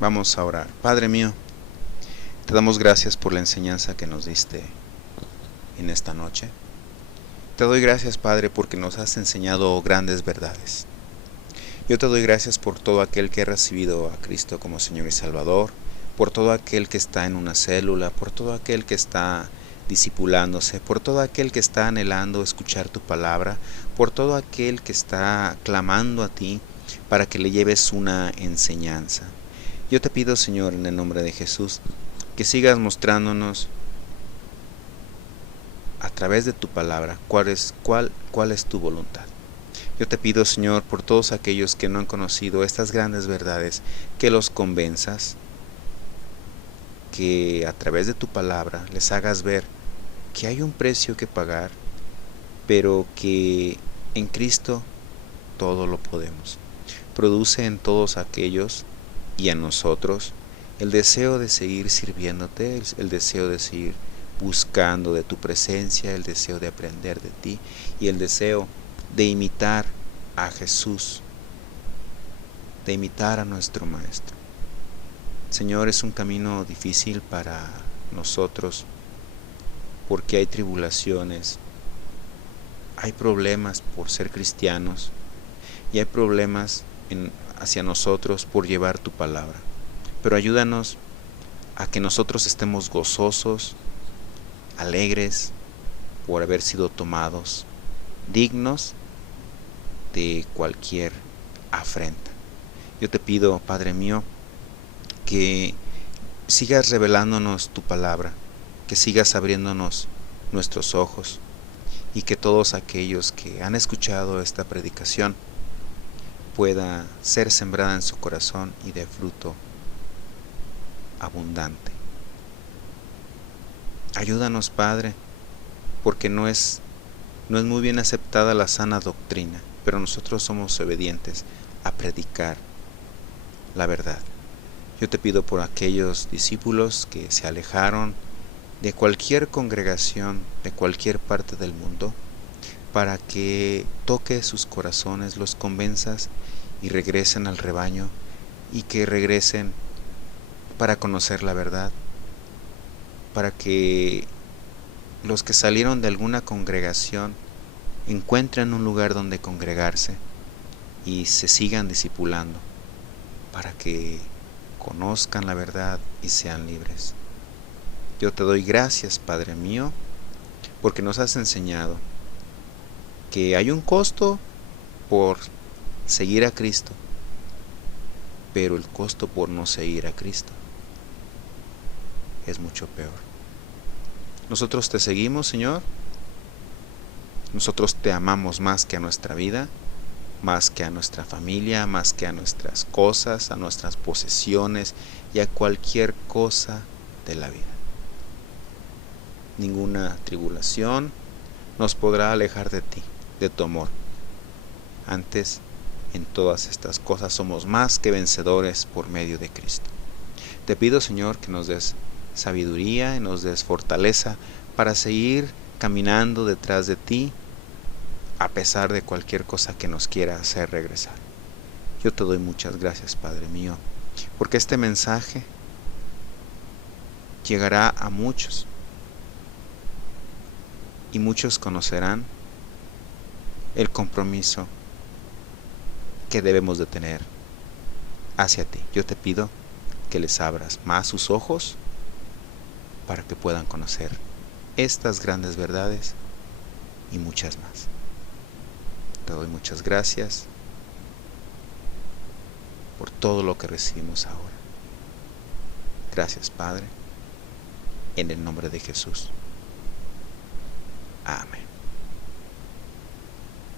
Vamos a orar. Padre mío, te damos gracias por la enseñanza que nos diste en esta noche. Te doy gracias, Padre, porque nos has enseñado grandes verdades. Yo te doy gracias por todo aquel que ha recibido a Cristo como Señor y Salvador, por todo aquel que está en una célula, por todo aquel que está discipulándose, por todo aquel que está anhelando escuchar tu palabra, por todo aquel que está clamando a ti para que le lleves una enseñanza. Yo te pido, Señor, en el nombre de Jesús, que sigas mostrándonos a través de tu palabra cuál es tu voluntad. Yo te pido, Señor, por todos aquellos que no han conocido estas grandes verdades, que los convenzas, que a través de tu palabra les hagas ver que hay un precio que pagar, pero que en Cristo todo lo podemos. Produce en todos aquellos y en nosotros el deseo de seguir sirviéndote, el deseo de seguir buscando de tu presencia, el deseo de aprender de ti y el deseo de imitar a Jesús, de imitar a nuestro Maestro. Señor, es un camino difícil para nosotros porque hay tribulaciones, hay problemas por ser cristianos y hay problemas hacia nosotros por llevar tu palabra. Pero ayúdanos a que nosotros estemos gozosos, alegres por haber sido tomados, dignos de cualquier afrenta. Yo te pido, Padre mío, que sigas revelándonos tu palabra, que sigas abriéndonos nuestros ojos y que todos aquellos que han escuchado esta predicación pueda ser sembrada en su corazón y de fruto abundante. Ayúdanos, Padre, porque no es muy bien aceptada la sana doctrina, pero nosotros somos obedientes a predicar la verdad. Yo te pido por aquellos discípulos que se alejaron de cualquier congregación, de cualquier parte del mundo, para que toque sus corazones, los convenzas y regresen al rebaño, y que regresen para conocer la verdad, para que los que salieron de alguna congregación encuentren un lugar donde congregarse y se sigan discipulando, para que conozcan la verdad y sean libres. Yo te doy gracias, Padre mío, porque nos has enseñado que hay un costo por seguir a Cristo, pero el costo por no seguir a Cristo es mucho peor. Nosotros te seguimos, Señor. Nosotros te amamos más que a nuestra vida, más que a nuestra familia, más que a nuestras cosas, a nuestras posesiones y a cualquier cosa de la vida. Ninguna tribulación nos podrá alejar de ti, de tu amor. Antes, en todas estas cosas somos más que vencedores por medio de Cristo. Te pido, Señor, que nos des sabiduría y nos des fortaleza para seguir caminando detrás de ti a pesar de cualquier cosa que nos quiera hacer regresar. Yo te doy muchas gracias, Padre mío, porque este mensaje llegará a muchos y muchos conocerán el compromiso que debemos de tener hacia ti. Yo te pido que les abras más sus ojos para que puedan conocer estas grandes verdades y muchas más. Te doy muchas gracias por todo lo que recibimos ahora. Gracias, Padre, en el nombre de Jesús. Amén.